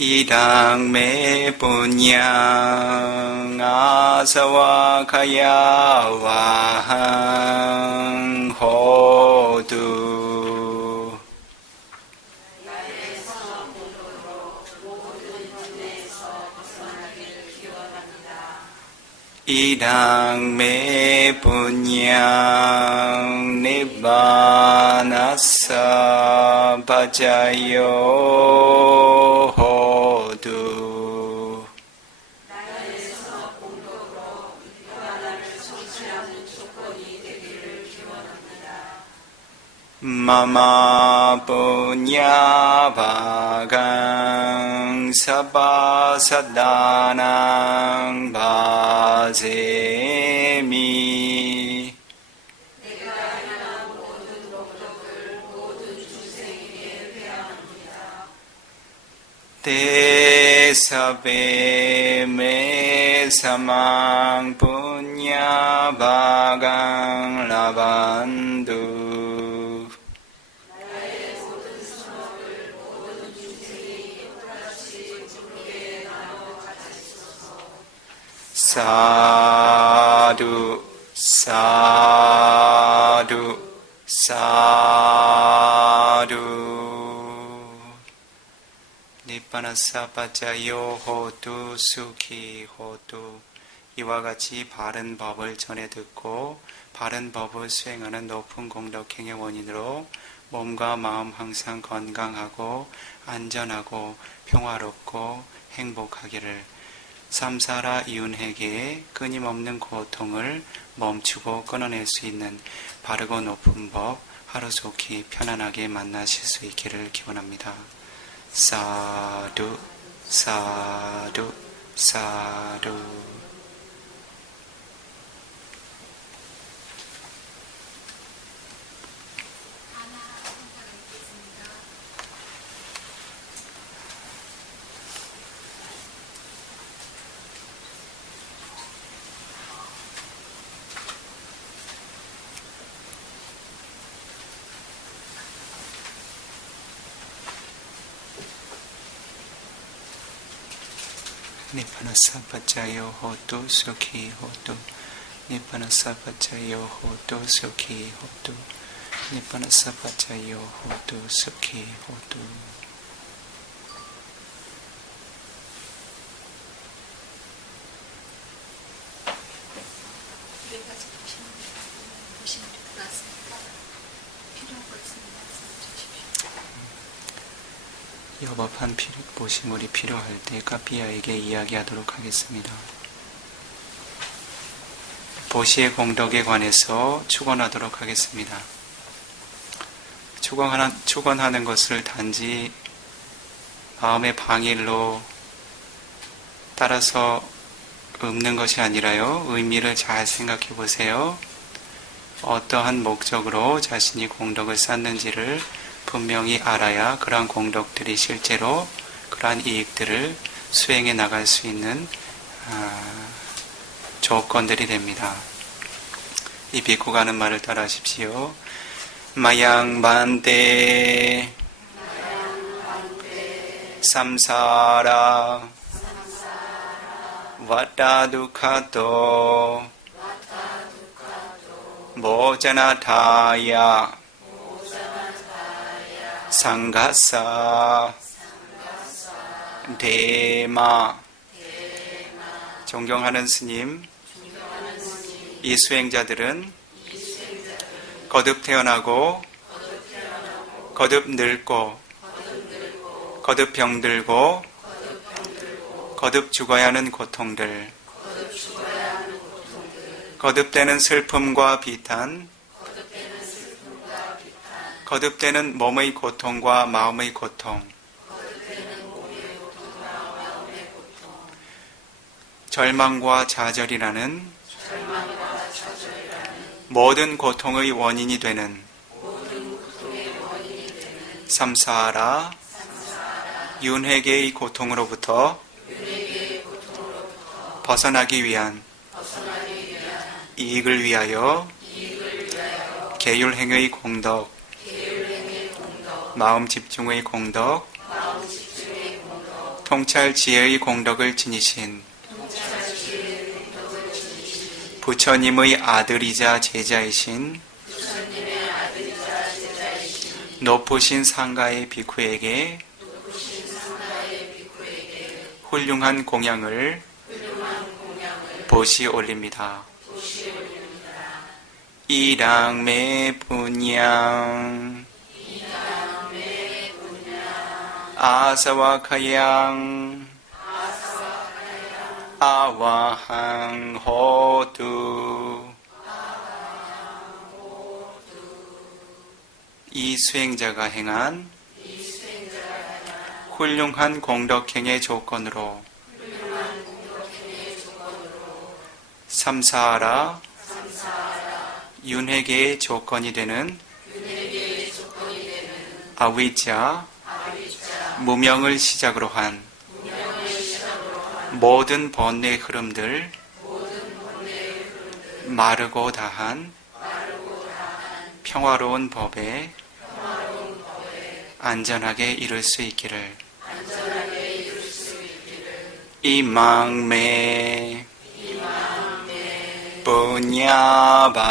이당 메 분양 아사와 가야와항 호두 이당 메 분양 니바나사 바자요 호두 마마 punya bhagang sabbasadanang bhajemi te sabbe me samang punya bhagang labandu 사두 사두 사두 니빠나사 빠자요 호두 수키 호두. 이와 같이 바른 법을 전해 듣고 바른 법을 수행하는 높은 공덕행의 원인으로 몸과 마음 항상 건강하고 안전하고 평화롭고 행복하기를 삼사라 이윤회계의 끊임없는 고통을 멈추고 끊어낼 수 있는 바르고 높은 법 하루속히 편안하게 만나실 수 있기를 기원합니다. 사두 사두 사두. 니빠나사 빠자요 호두 수키 호두 니빠나사 빠자요 호두 수키 호두 니빠나사 빠자요 호두 수키 호두. 여법한 보시물이 필요할 때 카피아에게 이야기하도록 하겠습니다. 보시의 공덕에 관해서 축원하도록 하겠습니다. 축원하는 것을 단지 마음의 방일로 따라서 읊는 것이 아니라요, 의미를 잘 생각해 보세요. 어떠한 목적으로 자신이 공덕을 쌓는지를 분명히 알아야 그러한 공덕들이 실제로 그러한 이익들을 수행해 나갈 수 있는 조건들이 됩니다. 이 비쿠가 하는 말을 따라 하십시오. 마양반대 삼사라 와타두카토 모자나타야 상가사 대마. 존경하는 스님, 이 수행자들은 거듭 태어나고 거듭 늙고 거듭 병들고 거듭 죽어야 하는 고통들, 거듭되는 슬픔과 비탄, 거듭되는 몸의 고통과 마음의 고통, 절망과 좌절이라는 모든 고통의 원인이 되는 삼사하라 윤회계의 고통으로부터 벗어나기 위한 이익을 위하여 계율행의 공덕, 마음 집중의 공덕, 통찰 지혜의 공덕을 지니신 부처님의 아들이자 제자이신 높으신 상가의 비쿠에게 훌륭한 공양을 보시 올립니다. 이랑메 분양 아사와카양 아와항 호두. 이 수행자가 행한 훌륭한 공덕행의 조건으로 삼사하라 윤회계의 조건이 되는 아위자 무명을 시작으로 한 모든 번뇌의 흐름들 마르고 다한 평화로운 법에 안전하게 이룰 수 있기를. 이망매 부냐바강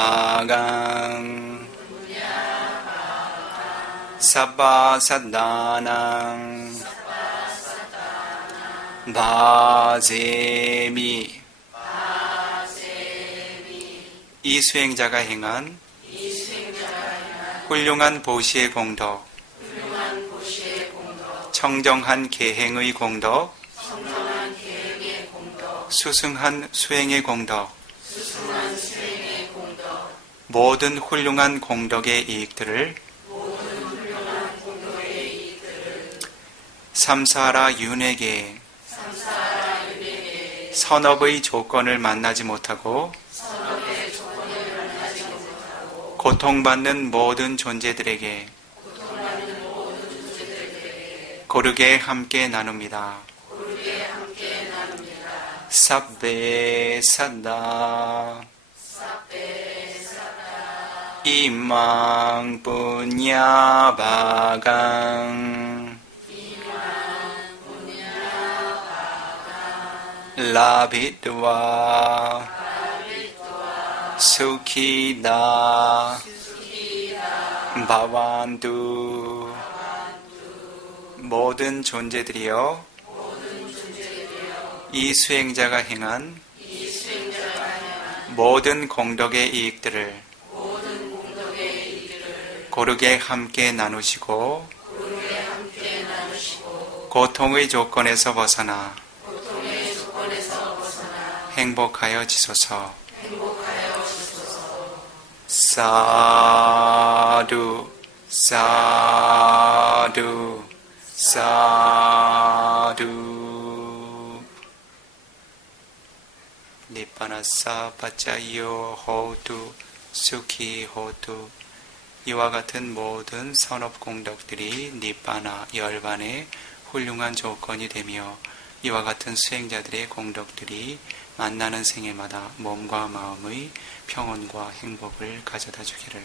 사바사다낭 바제미. 이 수행자가 행한 훌륭한 보시의 공덕, 청정한 계행의 공덕, 수승한 수행의 공덕, 모든 훌륭한 공덕의 이익들을 삼사하라 윤회계 선업의 조건을 만나지 못하고 고통받는 모든 존재들에게 고르게 함께 나눕니다. 삽베 사다 이망 분야바강 라비드와 수키다 바완두. 모든 존재들이여 이 수행자가 행한 모든 공덕의 이익들을 고르게 함께 나누시고 고통의 조건에서 벗어나 행복하여지소서. 사두 사두 사두. 니빠나사 파짜이요 호두 수키 호두. 이와 같은 모든 선업 공덕들이 니빠나 열반의 훌륭한 조건이 되며 이와 같은 수행자들의 공덕들이 만나는 생애마다 몸과 마음의 평온과 행복을 가져다 주기를.